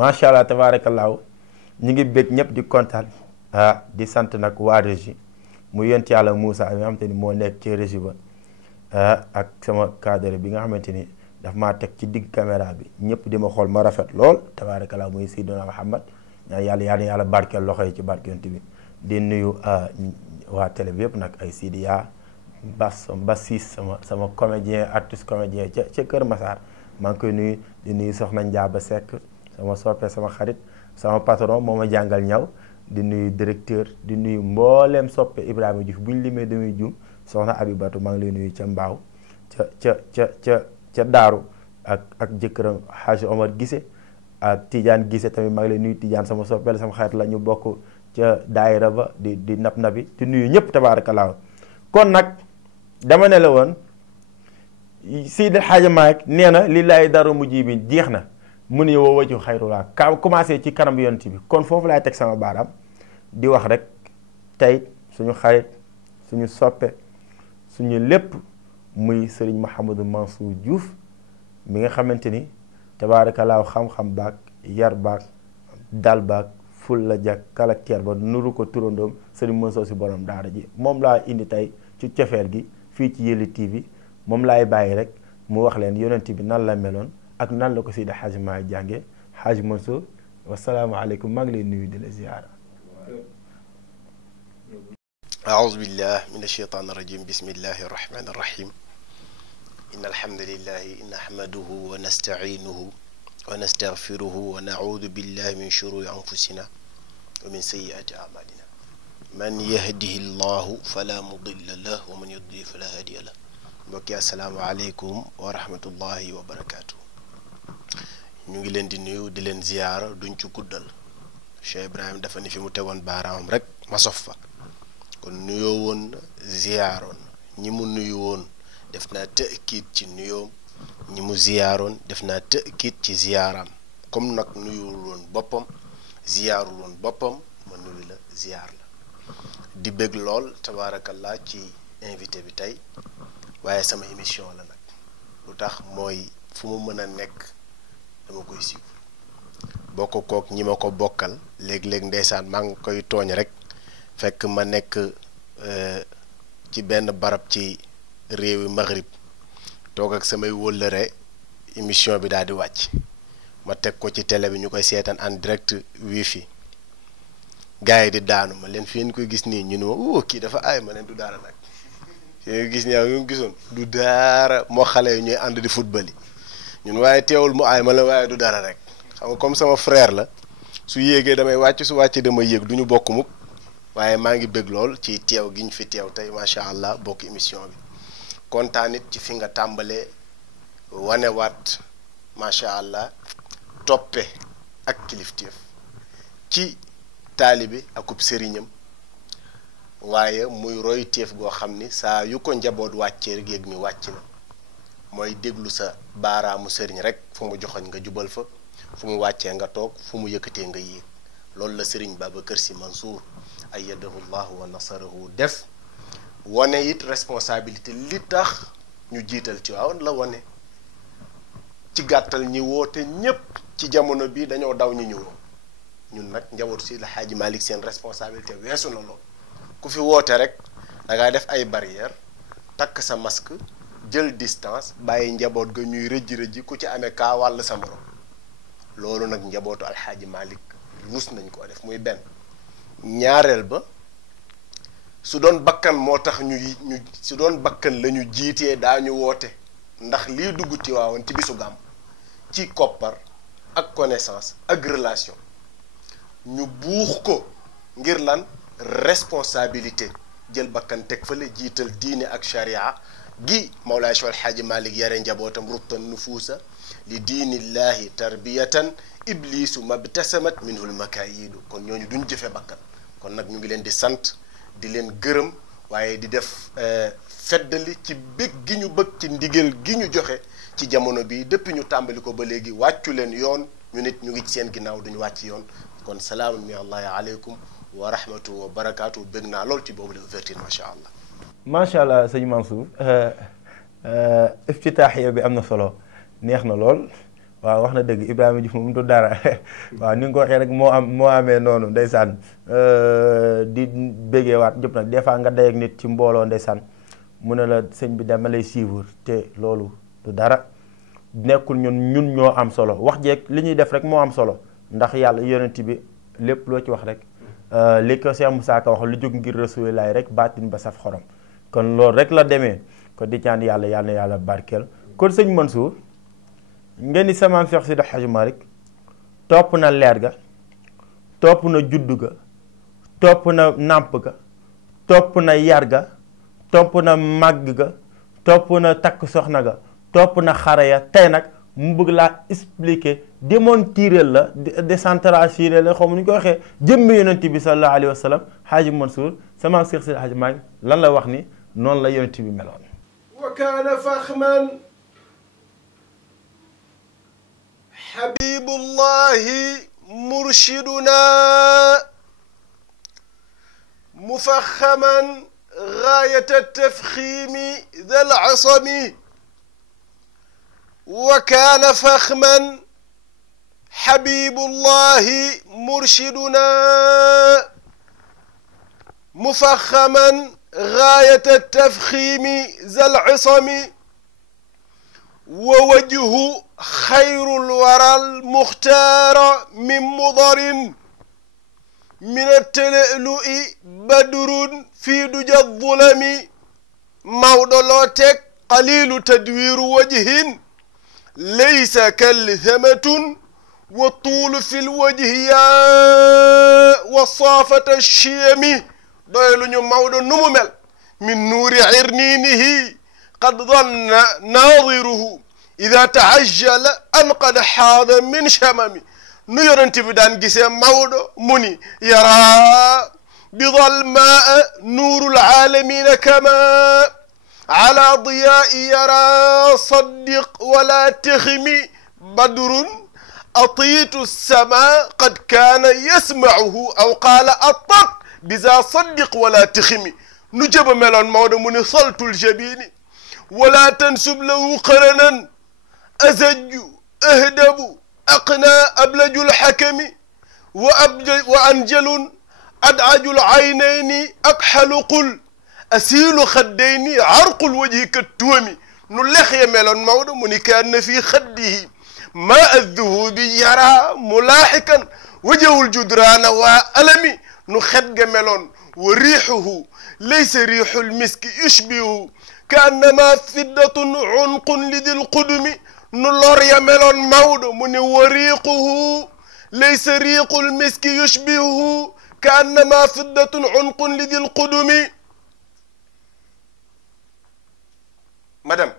macha allah tabaarakallaahu ñu ngi bëgg ñëpp di kontaan di sant nag waa régie mu yent yàlla Moussa mi nga xamante ni moo nekk ci régie ba ak sama cadre bi nga xamante ni daf maa teg ci digg caméra bi ñëpp di ma xool ma rafet lool tabaarakallaahu muy Seydina Muhammad ñaan yàlla barkeel loxo yi ci barkeent bi di nuyu waa télé bi yëpp nag ay Sidiya Bas Siis sama comédien artiste comédien ca Kër Massar maa ngi koy nuyu di nuyu Soxna Njaaba Seck sama soppe sama xarit sama patron moo ma jàngal ñaw di nuyu directeur di nuyu mbooleem soppe Ibrahima Diouf bu ñu limee damay juum soxna Abibatu maa ngi lay nuyu ca Mbaaw ca Daaru ak jëkkëram Hadj Omar Gise ak Tidiane Gise tamit maa ngi lay nuyu Tidiane sama soppeel sama xarit la ñu bokk ca daayira ba di nabi di nuyu ñëpp tabaarakallaahu kon nag dama ne la woon Seydi El Hadji Malick nee na lillaahi daru mujibin jeex na mu ne woo waju xayrulaa ka commencé ci kanam yonent bi kon foofu laay teg sama baaraam di wax rek tey suñu xarit suñu soppe suñu lépp muy Serigne Mouhamadou Mansour Diouf mi nga xamante ni tabaarakallaahu xam-xam baag yar baag dal baag ful la jag caractère ba nuru ko turandoom Serigne Mansour si borom daara ji moom laa indi tey ci cofeel gi fii ci Yelli TV moom laay bàyyi rek mu wax leen yonent bi nan la meloon ak nan la ko Seydi Hadji Malick jànge Hadji Mansour wasalaamaaleykum maa ngi lay nuyu di la ziyaara. أعوذ بالله من الشيطان الرجيم بسم الله الرحمن الرحيم إن الحمد لله نحمده ونستعينه ونستغفره ونعوذ بالله من شرور أنفسنا ومن سيئات أعمالنا من يهده الله فلا مضل له ومن يضلل فلا هادي له. mbokk yi asalaamaaleykum wa rahmatullahi wa barakaatu. ñu ngi leen di nuyu di leen ziyaara duñ ci guddal. Cheikh Ibrahim dafa ni fi mu tegoon baaraamam rek ma sof fa kon nuyoo woon ziyaaroon ñi mu nuyu woon def naa tëkkiit ci nuyoom ñi mu ziyaaroon def naa tëkkiit ci ziyaaram comme nag nuyuwul woon boppam ziyaarul woon boppam ma nuyu la ziyaar la di bëgg lool tabaarakallah ci invité bi tey waaye sama émission la nag lu tax mooy fu mu mën a nekk dama koy siiw bokk kook ñi ma ko bokkal léeg-léeg ndeysaan maa ngi koy tooñ rek fekk ma nekk ci benn barab ci réewi Maghrib toog ak samay wóllëre émission bi daal di wàcc ma teg ko ci télé bi ñu koy seetaan en direct wifi gars yi di daanu ma leen fi ñu koy gis nii ñu ne ma kii dafa aay ma leen du daara nag fi gis ñaa ñu gisoon du daara moo xale yi ñuy ànd di football yi ñun waaye teewul mu aay ma la waaye du dara rek xam nga comme sama frère la su yéegee damay wàcc su wàccee dama yéeg du ñu bokk mukk waaye maa ngi bëgg lool ci teew gi ñu fi teew tey macha allah bokk émission bi kontaan it ci fi nga tàmbalee wanewaat macha allah toppe ak kilifteef ci taalibe akub sëriñam waaye muy roy teef goo xam ni saa yu ko njaboot wàccee rek yéeg mi wàcc na mooy déglu sa baaraamu sëriñ rek fu mu joxoñ nga jubal fa fu mu wàccee nga toog fu mu yëkkatee nga yéeg loolu la sëriñ Babacar Sy Mansour ayyadahu llahu wa nasarahu def wane it responsabilité li tax ñu jiital ci waaw la wane ci gàttal ñi woote ñépp ci jamono bi dañoo daw ñi ñëwoo ñun nag njaboot si la Xaaji Malick seen responsabilité weesu na lool ku fi woote rek da ngaa def ay barrière takk sa masque jël distance bàyyi njaboot ga ñuy rëjji ku ci amee kaa wàll sa morom loolu nag njabootu alxaaji Malick ruus nañ ko def muy benn ñaareel ba su doon bakkan moo tax ñu su doon bakkan la ñu jiitee daañu woote ndax lii dugg ci waawoon ci bisu gàmm ci koppar ak connaissance ak relation ñu buux ko ngir lan responsabilité jël bakkan teg fa la jiital diine ak sharia gi Mawlaay Cheikh Alxaaji Malick yare njabootam ruttan nufuusa li diinillahi tarbiyatan iblisu mabtasamat minhul makayidu kon ñooñu duñ jëfe bakkan kon nag ñu ngi leen di sant di leen gërëm waaye di def feddali ci bëgg gi ñu bëgg ci ndigal gi ñu joxe ci jamono bi depuis ñu tàmbali ko ba léegi wàccu leen yoon ñu nit ñu ngi ci seen ginnaaw duñu wàcc yoon kon salaamu min allahi aleykum wa rahmatu wa barakaatu bëgg naa lool ci boobu la ouverture macha allah. macha allah sëñ Mansour iftitaaxiya bi am na solo neex na lool waaw wax na dëgg Ibrahima Diouf moom du dara waaw ni nga ko waxee rek moo amee noonu ndeysaan di béggee waat jëpp nag des fois nga day ak nit ci mbooloo ndeysaan mu ne la sëñ bi dama lay suivre te loolu du dara nekkul ñun ñoo am solo wax jeeg li ñuy def rek moo am solo ndax yàlla yonent bi lépp loo ci wax rek li ko Cheikh Moussa Ka wax lu jóg ngir Rasulilaay rek baatin ba saf xorom kon loolu rek la demee kon di ñaan yàlla na yàlla barkeel kon sëñ Mansour ngeen ni sama Cheikh Seydi Hadji Malick topp na leer ga topp na juddu ga topp na nàmp ga topp na yar ga topp na màgg ga topp na takk soxna ga topp na xare ya tey nag mu bëgg laa expliquer démontrer la décentraliser la xam nu ñu ko waxee jëmmi yonent bi sallallahu alayhi wa sallam Hadji Mansour sama Cheikh Seydi Hadji Malick lan la wax ni noonu la yonent bi meloon. wa kaana faxman habibullahi murshiduna mufaxaman gaayata tafxiimi dal asami wa kaana faxman habibullahi murshiduna mufaxaman gaayata tafxiimi dal asami wa wajhu xayrul waral muxtaara min mudarin min at-tala'lu'i badrun fii duja zulami mawɗo loo teg qalilu tadwiru wajhin ليس كالثمة والطول في الوجه يا وصافة الشيم doyluñu Maodo nu mu mel min nuuri irniinihi qad danna naadiruhu ida taajjala an qad xaada min chamami nu yonent bi daan gisee Maodo mu ni yara bidal maa nuuru laalamina kama ala diyaai yara saddiq wala teximi badrun atiitu sama qad kaana yasmacuhu aw qaala atat bisa saddiq wala teximi nu jëba meloon Maodo mu ni soltul jabini wala tansub lahu qaranan azaju ahdabu aqna ablajul xakami wa anjalun adajul aynayni akxaluqul asiilu xaddayni arqul wajhi ka tuwami nu lex ya meloon Maodo mu ni kaanna fii xaddihi ma adduhubi yara mulaaxikan wajahul judraana waa alami nu xet ga meloon wa riixuhu laysa riixul miski yushbihu kaannama fiddatun unqun lidil qudumi nu lor ya meloon Maodo mu ni wa riiquhu laysa riiqul miski yushbihu kaannama fiddatun unqun lidil qudumi madame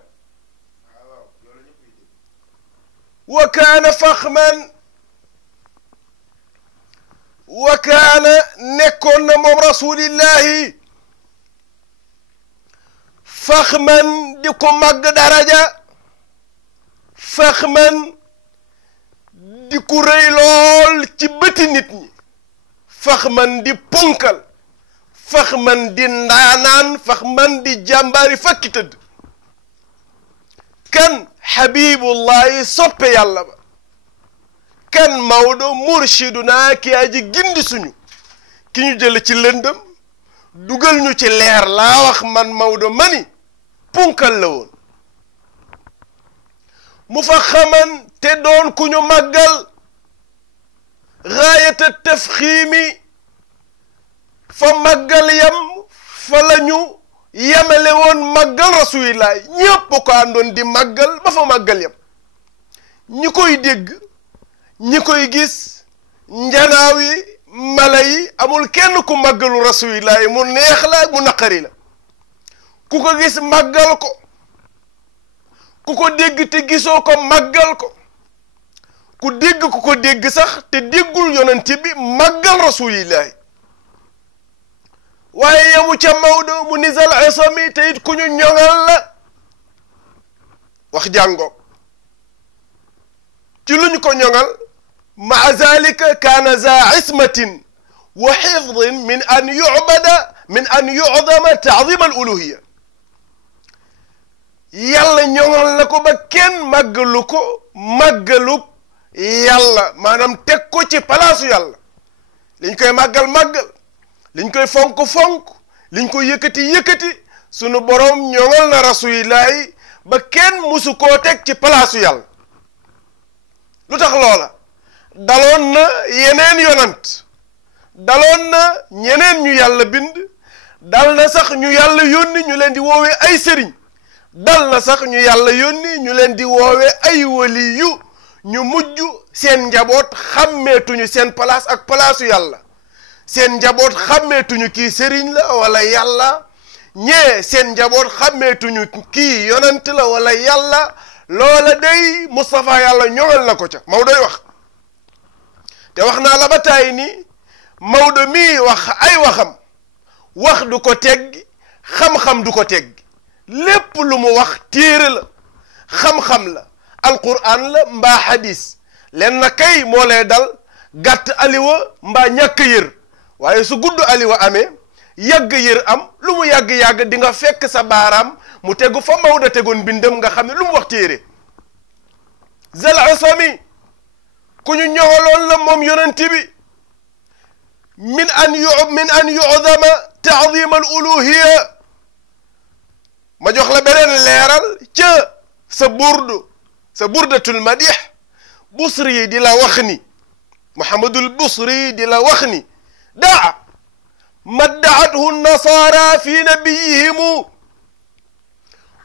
wa kaana faxman wa kaana nekkoon na moom rasulillahi faxman di ko màgg daraja faxman di ku rëy lool ci bëti nit ñi faxman di ponkal faxman di ndaanaan faxman di jàmbaari fakki tëdd kan xabibullahi soppe yàlla ba kan Maodo murshiduna ki aji gindi suñu ki ñu jële ci lëndëm dugal ñu ci leer laa wax man Maodo mani punkal la woon mu fa xaman te doon ku ñu màggal gaayata tafxiimi fa màggal yam fa la ñu yemele woon màggal rasulillahi ñépp ko àndoon di màggal ba fa màggal yam ñi koy dégg ñi koy gis njanaaw yi mala yi amul kenn ku màggalu rasulillahi mu neex la mu naqari la ku ko gis màggal ko ku ko dégg te gisoo ko màggal ko ku dégg ku ko dégg sax te déggul yonent bi màggal rasulillahi waaye yamu ca Maodo mu nisal isami te it ku ñu ñoŋal la wax jàngo ci luñ ko ñoŋal maa zalika kaana za ismatin wa xifdin min an yucdama taadima al uluhiya yàlla ñoŋal na ko ba kenn màggalu ko màggalub yàlla maanaam teg ko ci palaasu yàlla liñ koy màggal liñ koy fonk liñ koy yëkkati sunu borom ñoŋal na rasulillahi ba kenn musu koo teg ci palaasu yàlla lu tax loola daloon na yeneen yonant daloon na ñeneen ñu yàlla bind dal na sax ñu yàlla yónni ñu leen di woowee ay sëriñ dal na sax ñu yàlla yónni ñu leen di woowee ay waliyu ñu mujj seen njaboot xàmmeetuñu seen place ak palaasu yàlla seen njaboot xàmmeetuñu kii sëriñ la wala yàlla ñee seen njaboot xàmmeetuñu kii yonant la wala yàlla loola day Moustapha yàlla ñoŋal na ko ca Maodoy wax te wax naa la ba taay ni Maodo mii wax ay waxam wax du ko teggi xam-xam du ko teggi lépp lu mu wax téere la xam-xam la alquran la mbaa hadis len na kay moo lay dal gàtt aliwa mbaa ñàkk yër waaye su gudd aliwa amee yàgg yër am lu mu yàgg-yàgg di nga fekk sa baaraam mu tegu fa Maodo tegoon bindam nga xam ne lu mu wax téere zal asami ku ñu ñoŋaloon la moom yonent bi min an yu'dama ta'zim al uluhiya ma jox la beneen leeral ca sa burdatul madih busri di la wax ni muhammadul busri di la wax ni daa maddaathu nasara fi nabiyihimu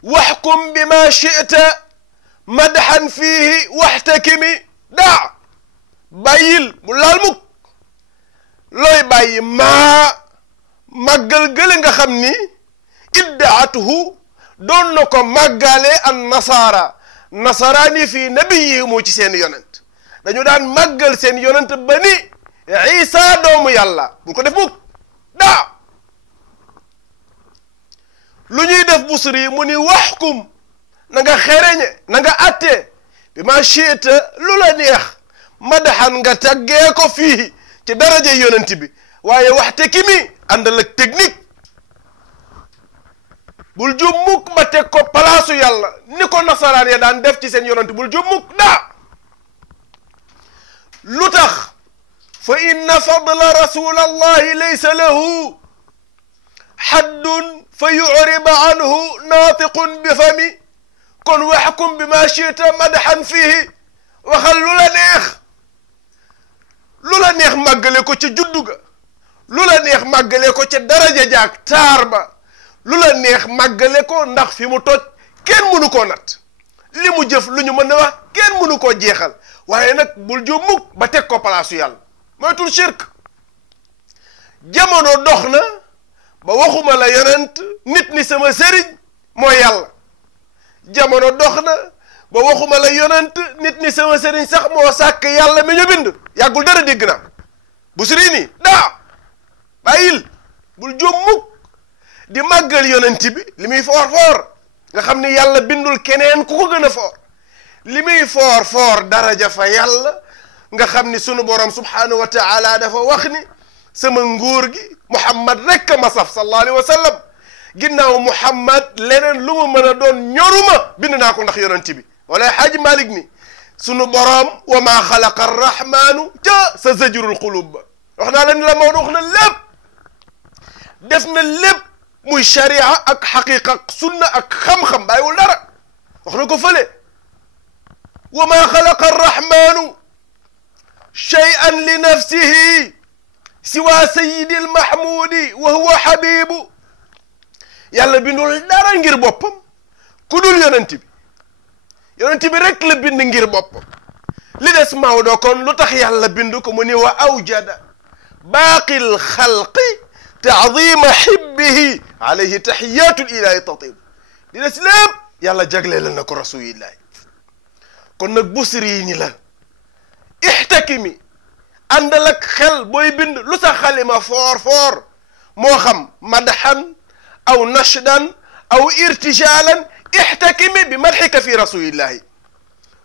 waxkum bima chita madhan fiihi waxtakimi daa bàyyil bu laal mukk looy bàyyi maa màggal gële nga xam ni iddaatuhu doon na ko màggale an nasaara nasaraani fii nabiyihimu ci seen yonent dañu daan màggal seen yonent ba ni Isa doomu yàlla bu ko def mukk daa lu ñuy def Busiri mu ni waxkum na nga xereñe na nga atte bi ma shiita lu la neex madaxan nga taggee ko fii ci daraja yonent bi waaye waxte ki mi àndal ak technique bul jum mukk ba teg ko palaasu yàlla ni ko nasaraan ya daan def ci seen yonent bul jum mukk daa lu tax fa inna fadla rasulallahi laysa lahu haddun fa yuriba anhu naatiqun bi fami kon waxkum bi ma chita madaxan fihi waxal lu la neex màggale ko ca juddu ga lu la neex màggale ko ca daraja jaak taar ba lu la neex màggale ko ndax fi mu toj kenn mënu koo nat li mu jëf lu ñu mën a wax kenn mënu koo jeexal waaye nag bul ju mukk ba teg ko palaasu yàlla moytul shirk jamono dox na ba waxuma la yonent nit ni sama sëriñ mooy yàlla jamono dox na ba waxuma la yonent nit ni sama sëriñ sax moo sàkk yàlla mi ñu bind yàggul dara dégg naa Busiri ni daa bàyyil bul jóom mukk di màggal yonent bi li muy foor foor nga xam ni yàlla bindul keneen ku ko gën a foor li muy foor foor daraja fa yàlla nga xam ni sunu borom subhanahu wa taala dafa wax ni sama nguur gi Muhammad rekk ma saf sallallahu alayhi wa sallam ginnaaw Muhammad leneen lu mu mën a doon ñoruma bind naa ko ndax yonent bi wala Haaji Malik ni sunu borom wa maa xalaqa arrahmanu ca sa zajrul qulub ba wax naa la ni la Maodo wax na lépp def na lépp muy sharia ak xaqiqa ak sunna ak xam-xam bàyyiwul dara wax na ko fële wa maa xalaqa arrahmanu shay'an li nafsihi siwa sayidi almahmudi wa huwa habibu yàlla bindul dara ngir boppam ku dul yonent bi rek la bind ngir boppam li des Maodo kon lu tax yàlla bind ko mu ni wa awjada baaqil xalqi taadima xibbihi alayhi taxiyatul ilahi tatib li des lépp yàlla jagleel na ko rasulillahi kon nag Busiri ni la ixtakimi àndal ak xel booy bind lu sa xalima foor foor moo xam madaxan aw nashdan aw irtijalan ixtakimi bi madxika fi rasulillahi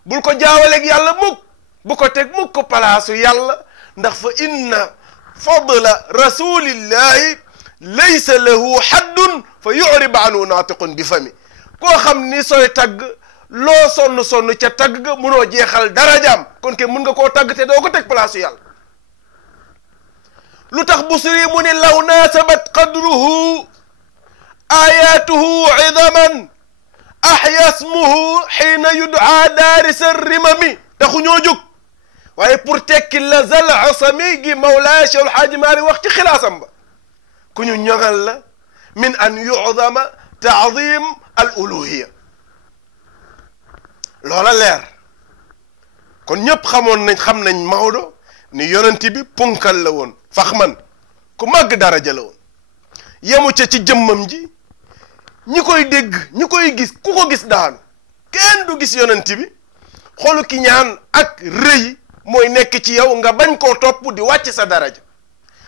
bul ko jaawaleeg yàlla mukk bu ko teg mukk palaasu yàlla ndax fa inna fadla rasulillahi laysa lahu haddun fa yurib anhu naatiqun bi fami koo xam ni sooy tagg loo sonn ca tagg ga munoo jeexal darajaam kon ke mun nga koo tagg te doo ko teg palaasu yàlla lu tax Busiri mu ni law naasabat qadruhu ayatuhu idaman ahya smuhu xiina yudaa daarisa rimami taxu ñoo jóg waaye pour tekki la zal asami gi Mawlaaya Cheikh El Hadji Malick wax ci xilaasam ba ku ñu ñoŋal la min an yu'dama taadim al uluhiya loola leer kon ñëpp xam nañ Maodo ni yonent bi punkal la woon faxman ku màgg daraja la woon yemu ca ci jëmmam ji ñi koy dégg ñi koy gis ku ko gis daanu kenn du gis yonent bi xolu ki ñaan ak rëy mooy nekk ci yow nga bañ koo topp di wàcc sa daraja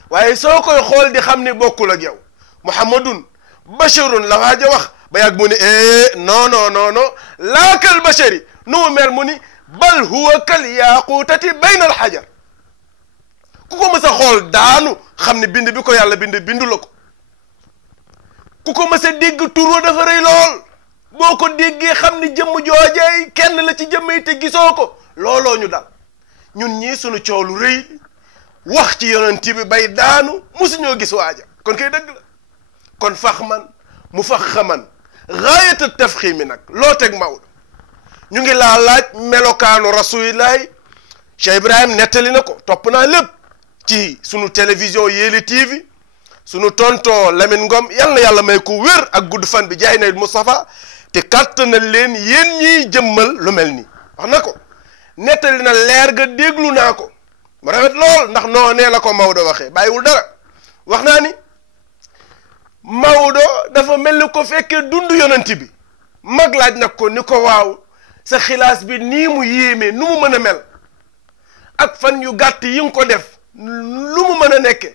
waaye soo koy xool di xam ni bokkul ak yow muhammadun basharun la waaja wax ba yàgg mu ni non laa kal bashari nu mu mel mu ni bal huwa kal yaquutati bayna alxajar ku ko mës a xool daanu xam ne bind bi ko yàlla bindu la ko ku ko mës a dégg tur dafa rëy lool boo ko déggee xam ni jëmm joojey kenn la ci jëmm yi te gisoo ko looloo ñu dal ñun ñii sunu coow lu rëy wax ci yonent bi bay daanu musuñoo gis waaja kon kay dëgg la kon faxman mu faxaman gaayata tafxiimi nag loo teg Maodo ñu ngi laa laaj melokaanu rasulillahi Cheikh Ibrahim nettali na ko topp naa lépp ci sunu télévision Yelli TV sunu tonton Lamine Ngom yal na yàlla may ko wér ak gudd fan bi jaay na Moustapha te kàttanal leen yéen ñiy jëmmal lu mel nii wax na ko nettali na leer ga déglu naa ko mu rafet lool ndax noonee la ko Maodo waxee bàyyiwul dara wax naa ni Maodo dafa mel ni ko fekkee dund yonent bi mag laaj nag ko ni ko waaw sa xilaas bi nii mu yéeme nu mu mën a mel ak fan yu gàtt yi nga ko def lu mu mën a nekke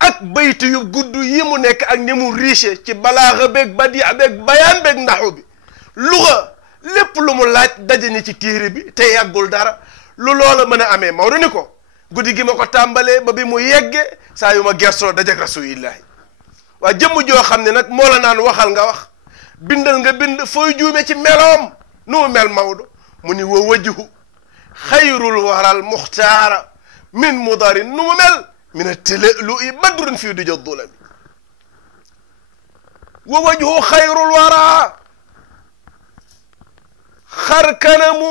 ak baytu yu gudd yi mu nekk ak ni mu riche ci balaaxa beeg badiya beeg bayaan beeg ndaxu bi luxa lépp lu mu laaj daje ni ci téere bi te yàggul dara lu loola mën a amee Maodo ni ko guddi gi ma ko tàmbalee ba bi mu yegge saa yu ma gersoo dajek rasulillahi waa jëmm joo xam ne nag moo la naan waxal nga wax bindal nga bind fooy juume ci meloom nu mu mel Maodo mu ni wa wajhu xayrul waral muxtaara min mudarin nu mu mel min at-tala'lu'i badrun fii du jadulami wa wajhu xayrul wara xar kanamu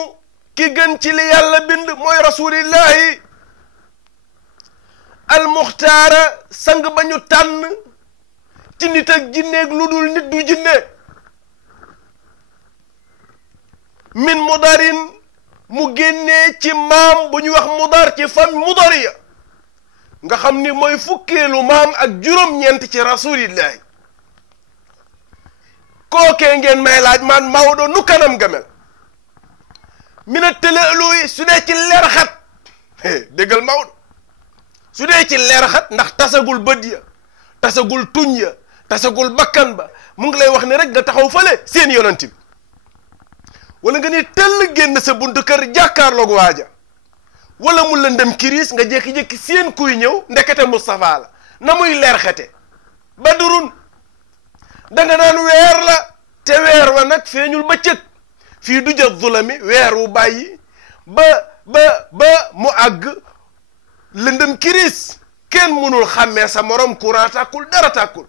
ki gën ci li yàlla bind mooy rasulillahi al muxtaara sang ba ñu tànn ci nit ak jinneeg lu dul nit du jinne min mudarin mu génnee ci maam bu ñu wax mudar ci famille mudariya nga xam ni mooy fukkeelu maam ak juróom-ñeent ci rasulillahi kookee ngeen may laaj man Maodo nu kanam gamel mina tëlëluy su dee ci leerxat déggal Maodo su dee ci leerxat ndax tasagul bët ya tasagul tuñ ya tasagul bakkan ba mu ngi lay wax ne rek nga taxaw fële seen yonent bi wala nga ni tëll génn sa buntu kër jàkkaarloog waaja wala mu lëndëm kiris nga jékki-jékki seen kuy ñëw ndekete Moustapha la na muy leerxate badurun danga naan weer la te weer wa nag feeñul bëccëg fii du jël zulami weer wu bàyyi ba mu àgg lëndëm kiris kenn mënul xàmmee sa morom courant tàkkul dara tàkkul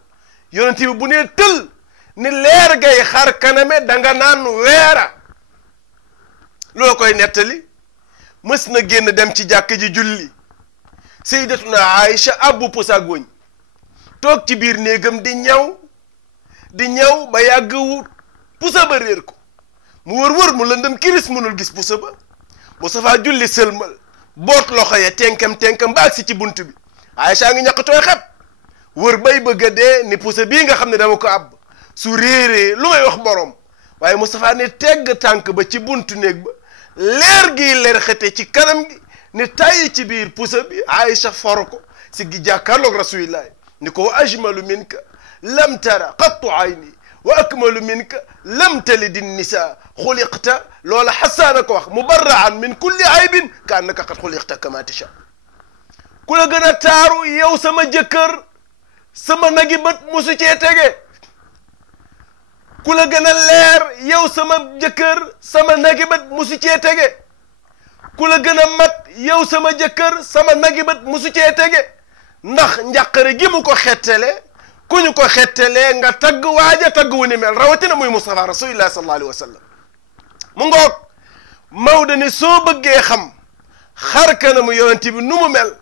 yonent bi bu nee tël ni leer gay xar kaname danga naan weera loo koy nettali mës na génn dem ci jàkk ji julli sayyidatuna Aïcha abbu pusaak wëñ toog ci biir néegam di ñaw ba yàgg wut pusa ba réer ko mu wër mu lëndëm kiris mënul gis pusa ba Mustafa julli sëlmal boot loxo ya tenkam ba agsi ci bunt bi Aïcha ngi ñaq tooy xeb wër bay bëgg a dee ni pusa bii nga xam ne dama ko àbb su réeree lu may wax borom waaye Mustafa ne tegg tànk ba ci buntu néeg ba leer gi leer xete ci kanam gi ni tàyyi ci biir pusa bi Aïcha for ko si gi jàkkaarloog rasulillahi ni ko wa ajmalu minka lam tara qattu ayni wa akmalu minka lam talidi nisa xuliqta loola xasaana ko wax mubarraan min kulli aybin ka annaka qad xuliqta kama tasha ku la gën a taaru yow sama jëkkër sama nagi bët musu cee tege ku la gën a leer yow sama jëkkër sama nagi bët musu cee tege ku la gën a mat yow sama jëkkër sama nagi bët musu cee tege ndax njàqare gi mu ko xettale ku ñu ko xettelee nga tagg waaja tagg wu ni mel rawatina muy Mustafa rasulillah sallallahu alayhi wa sallam mu ngoog Maodo ni soo bëggee xam xar kanamu yonent bi nu mu mel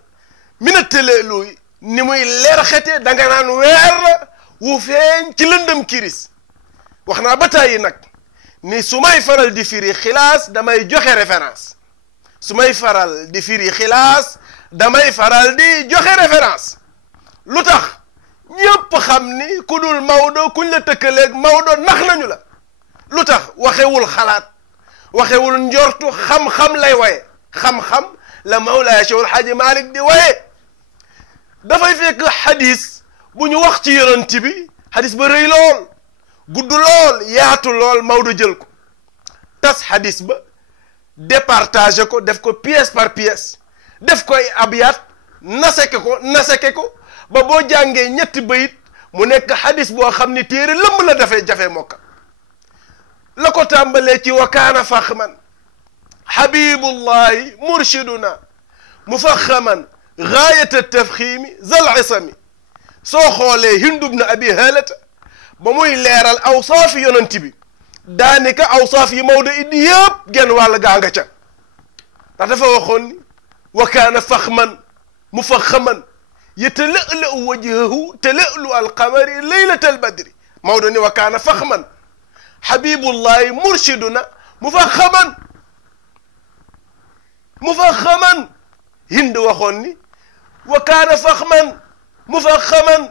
mina tëleeluy ni muy leer xete danga naan weer la wu feeñ ci lëndëm kiris wax naa ba tàyyi nag ni su may faral di firi xilaas damay joxe référence su may faral di firi xilaas damay faral di joxe référence lu tax ñëpp xam ni ku dul Maodo kuñ la tëkkaleeg Maodo nax nañu la lu tax waxewul xalaat waxewul njortu xam-xam lay waye xam-xam la Mawlaaya Cheikh El Hadji Malick di waye dafay fekk xadis bu ñu wax ci yonent bi xadis ba rëy lool gudd lool yaatu lool Maodo jël ko tas xadis ba départagé ko def ko pièce par pièce def koy abyaat naseke ko ba boo jàngee ñetti bayit mu nekk xadis boo xam ni téere lëmm la dafay jafe mokka la ko tàmbalee ci wa kaana faxman habibullahi murshiduna mufaxaman gaayata tafxiimi zal isami soo xoolee Hindu bnu abi halata ba muy leeral awsaafi yonent bi daanaka awsaaf yi Maodo indi yëpp genn wàll gaa nga ca ndax dafa waxoon ni wa kaana faxman mufaxaman yatala'la'u wajhahu tala'lu alqamari laylata albadri Maodo ni wa kaana faxman habibullahi murshiduna mufakhaman Hind waxoon ni wa kaana faxman mufakhaman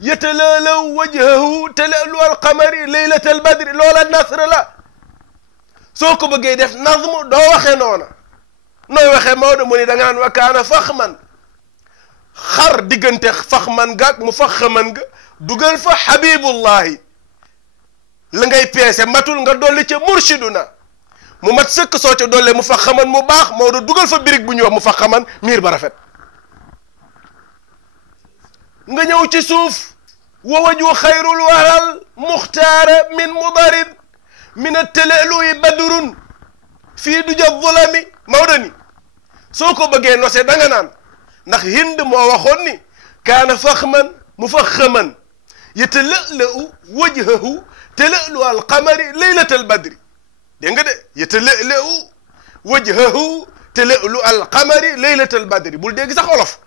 yatalaalaw wajhahu talaalu alqamari laylat albadri loola nasr la soo ko bëggee def nazm doo waxee noona nooy waxee Maodo mu ni da ngaan wa kaana faxman xar diggante faxman gaag mufakhaman ga dugal fa habibullahi la ngay peese matul nga dolli ca murshiduna mu mat sëkk soo ca dollee mufakhaman mu baax Maodo dugal fa birig bu ñuy wax mufakhaman miir ba rafet nga ñëw ci suuf wa waju xayrul waral muxtaara min mudarin min attalaaluyi badrun fii du ja zulami Maodo ni soo ko bëggee nose da nga naan ndax Hind moo waxoon ni kaana faxman mufakhaman yatala'la'u wajhahu tala'lu alqamari laylat albadri dégg nga de yatala'la'u wajhahu tala'lu alqamari laylat albadri bul dégg sax olof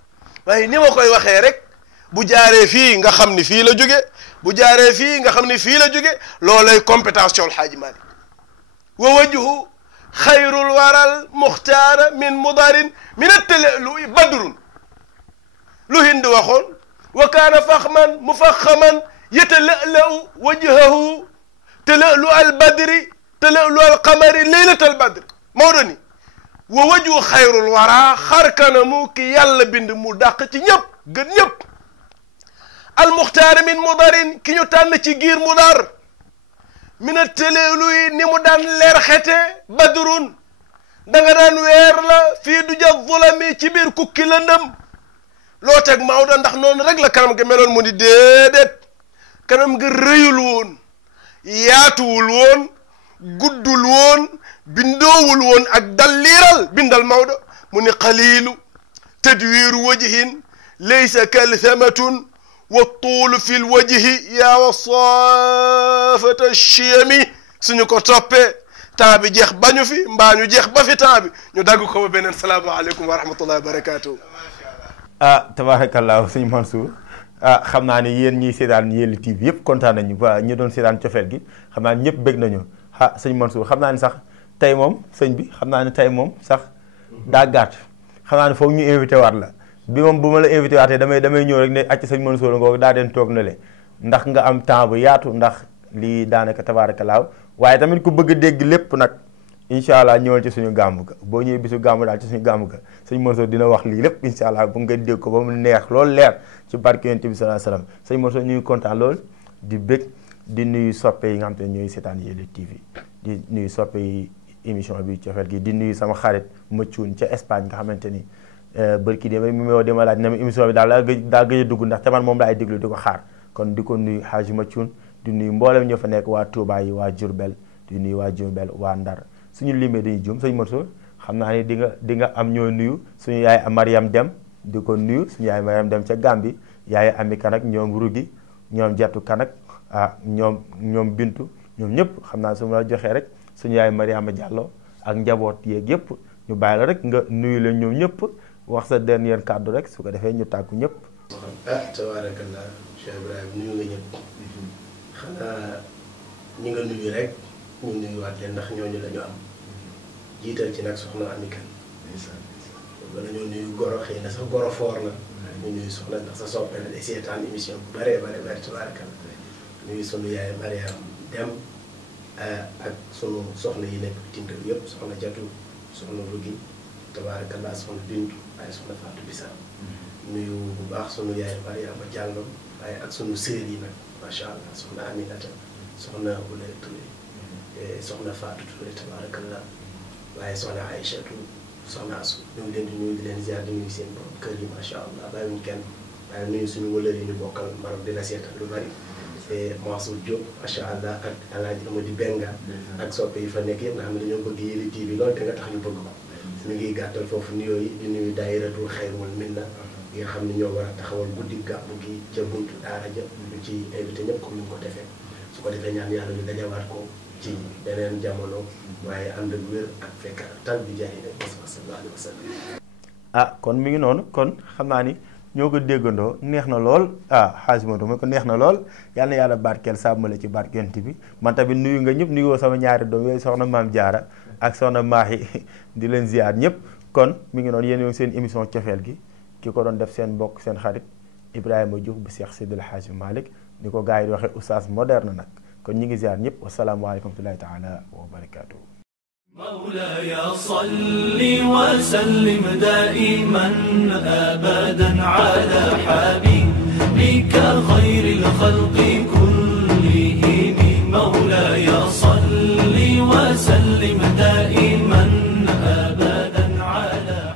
waaye ni ma koy waxee rek bu jaaree fii nga xam ni fii la jóge bu jaaree fii nga xam ni fii la jóge loolay compétence Cheikh El Hadji Malick wa wajhu xayrul waral muxtaara min mudarin min attala'lu'i badrun lu Hind waxoon wa kaana faxman mufakhaman yatala'la'u wajhahu tala'lu albadri tala'lu alqamari laylat albadri Maodo ni wa wajhu xayrul wara xar kanamu ki yàlla bind mu dàq ci ñëpp gën ñëpp almuxtaar min mudarin ki ñu tànn ci giir mudar min attala'lu'i ni mu daan leer xete badrun da nga daan weer la fii du ja zulami ci biir kukki lëndëm loo teg Maodo ndax noonu rek la kanam ga meloon mu ni déedéet kanam nga rëyul woon yaatuwul woon guddul woon bindoowul woon ak dalliiral bindal Maodo mu ni qalilu tadwiiru wajhin laysa kalthamatun wa tuulu fi lwajhi yaa wasaafata chiyami suñu ko toppee temps bi jeex bañu fi mbaa ñu jeex ba fi temps bi ñu dagg ko ba beneen salaamaaleykum wa rahmatullahi wa barakatuh tabarakallah sëñ Mansour xam naa ne yéen ñiy seetaan Yelli TV yëpp kontaan nañu ba ñu doon seetaan cofeel gi xam naa ne ñëpp bëgg nañu sëñ Mansour xam naa ne sax tey moom sëñ bi xam naa ne tey moom sax daa gàtt xam naa ne foog ñu invité waat la bi moom bu ma la invité waatee damay ñëw rek ne acc sëñ Mansour ngoo daa den toog na le ndax nga am temps bu yaatu ndax lii daanaka tabarakallah waaye tamit ku bëgg a dégg lépp nag incha allah ñëwal ci suñu gàmmu ga boo ñëwee bisu gàmmu daal ci suñu gàmmu ga sëñ Mansour dina wax lii lépp incha allah bu nga dégg ko ba mu neex loolu leer ci barke Yonent bi sallallahu alayhi wasallam sëñ Mansour ñu ngi kontaan lool di bëgg di nuyu soppe yi nga xam te ne ñooy seetaan Yelli TV di nuyu soppe yi émission bi cofeel gi di nuyu sama xarit Mëccuun ca Espagne nga xamante ni bërki dé mi moo dema laaj na ma émission bi daal daa gëj a dugg ndax te man moom laay déglu di ko xaar kon di ko nuyu Hadji Mëccuun di nuyu mboolem ñoo fa nekk waa Touba yi waa Diourbel di nuyu waa Diourbel waa Ndar suñu limee dañuy juum sëñ Mansour xam naa ni di nga am ñoo nuyu suñu yaay Mariam Dem di ko nuyu suñu yaay Mariam Dem ca Gambie yaay Ami Kanak ñoom Rugi ñoom Jatu Kanak ñoom Bintu ñoom ñëpp xam naa su ma la joxee rek suñu yaay Mariama Diallo ak njaboot yeeg yëpp ñu bàyyi la rek nga nuyu leen ñoom ñëpp wax sa dernier kàddu rek su ko defee ñu tàggu ñëpp. tabaarakallah Cheikh Ibrahima nuyu nga ñëpp xanaa ñi nga nuyu rek ñu nuyuwaat leen ndax ñooñu la ñu am jiital ci nag soxna Ami Kan wala ñoo nuyu goro xëy na sax goro foor la ñu nuyu soxna ndax sa soppe la day seetaan émission bu bare tabaarakallah nuyu sunu yaay Mariam Dem ak sunu soxna yi nekk bitim réew yëpp soxna Jatu soxna Rugi tabaarakallah soxna Bintu waaye soxna Fatou Bisa nuyu bu baax sunu yaay Mariama Diallo waaye ak sunu sœur yi nag macha allah soxna Aminata soxna Oulay Touré soxna Fatou Touré tabaarakallah waaye soxna Aïchatou soxna Asu ñu ngi leen di nuyu di leen ziar di nuyu seen borom kër yi macha allah bàyyiwuñ kenn waaye nuyu suñu wëlër yi ñu bokkal Maroc dina seetal lu bari Mansour Diop macha allah ak Alaaji Amady Benga ak soppe yi fa nekk yëpp nga xam ne dañoo bëgg Yelli TV loolu te nga tax ñu bëgg ko ñu ngi gàttal foofu nuyoo yi di nuyu daayiratul Xayrul Minna yi nga xam ne ñoo war a taxawal guddi gàmmu gi ca buntu daara ja ñu ci invité ñëpp comme ni ñu ko defee su ko defee ñaan yàlla ñu dajawaat ko ci beneen jamono waaye ànd ak wér ak fekk ak tal bi jaay ne Mustafa sallallahu alayhi wa sallam kon mi ngi noonu kon xam naa ni ñoo ko déggandoo neex na lool Hadj Modou ma ko neex na lool yal na yàlla barkeel sàmmale ci barke yonent bi man tamit nuyu nga ñëpp nuyu sama ñaari doom yooyu soxna Maam Jaara ak soxna Maahi di leen ziar ñëpp kon mi ngi noonu yéen yoon seen émission cofeel gi ki ko doon def seen mbokk seen xarit Ibrahima Diouf bu Cheikh Seydil Hadji Malick ni ko gars yi di waxee oustaz moderne nag kon ñi ngi ziar ñëpp wasalaamualeykum wa rahmatullahi taala wa barakatuh مولاي صل وسلم دائما أبدا على حبيبك خير الخلق كلهم مولاي صل وسلم دائما أبدا على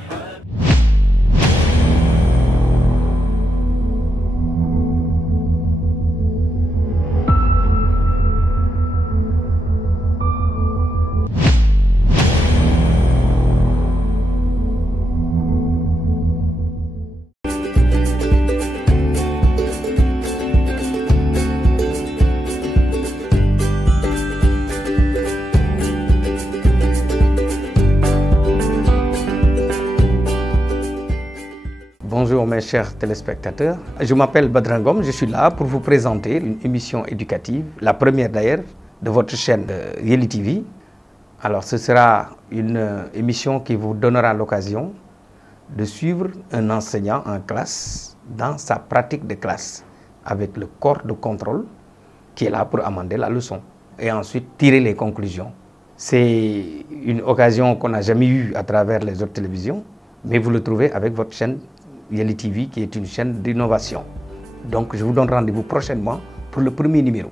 Bonjour mes chers téléspectateurs, je m'appelle Badrangom, je suis là pour vous présenter une émission éducative, la première d'ailleurs de votre chaîne Yelli TV. Alors ce sera une émission qui vous donnera l'occasion de suivre un enseignant en classe dans sa pratique de classe avec le corps de contrôle qui est là pour amender la leçon et ensuite tirer les conclusions. C'est une occasion qu'on n'a jamais eue à travers les autres télévisions, mais vous le trouvez avec votre chaîne Yelli TV qui est une chaîne d'innovation. Donc je vous donne rendez-vous prochainement pour le premier numéro.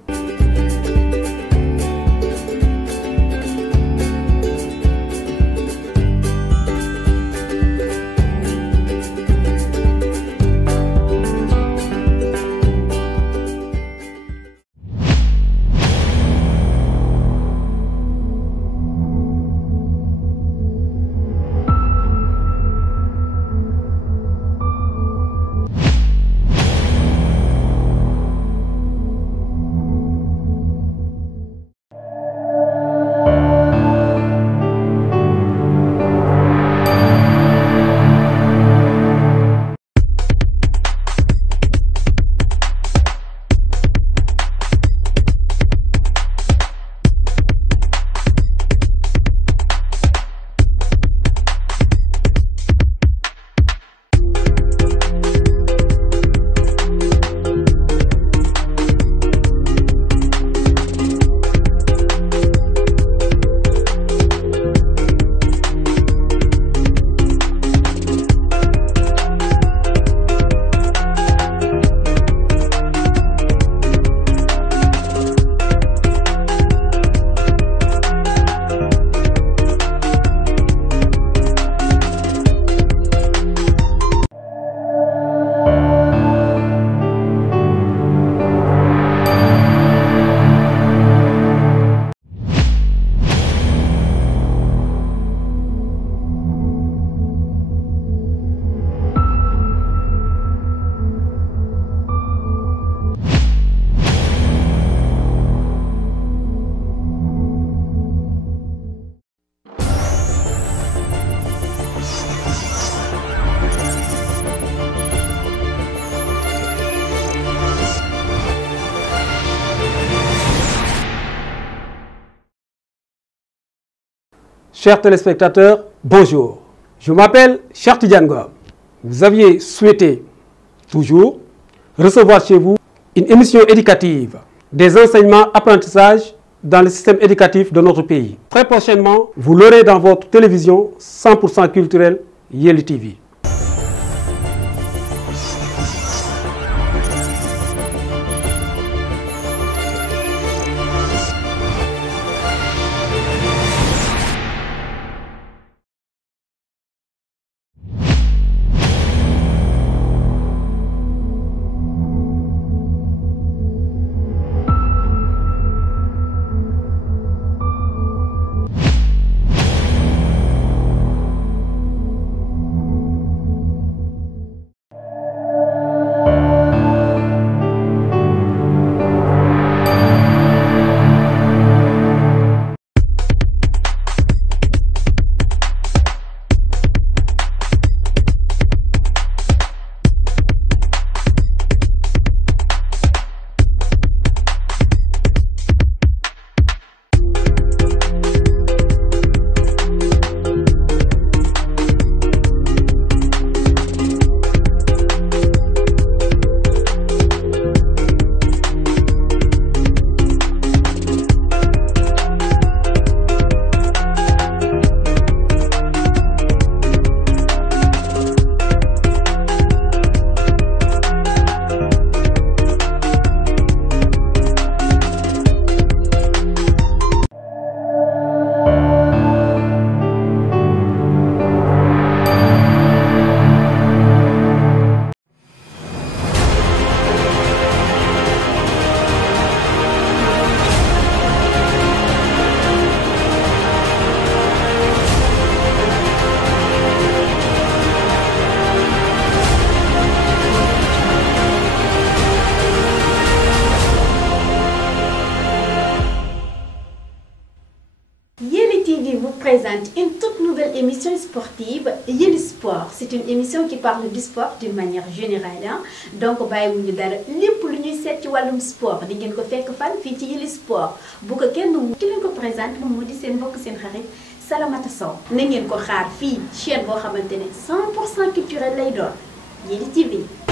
Chers téléspectateurs, bonjour. Je m'appelle Cheikh Tidiane Ngom. Vous aviez souhaité toujours recevoir chez vous une émission éducative des enseignements apprentissages dans le système éducatif de notre pays. Très prochainement, vous l'aurez dans votre télévision 100% culturelle Yelli TV. présente une toute nouvelle émission sportive Yeli Sport. C'est une émission qui parle du sport d'une manière générale. Donc bàyyiwuñu dara lépp lu ñuy seet ci wàllum sport di ngeen ko fekk fan fii ci Yeli Sport bu ko kenn ki leen ko présente moom moo di seen mbokk seen xarit Salamata Sow. Na ngeen ko xaar fii chaîne boo xamante ne 100% culturel lay doon Yeli TV.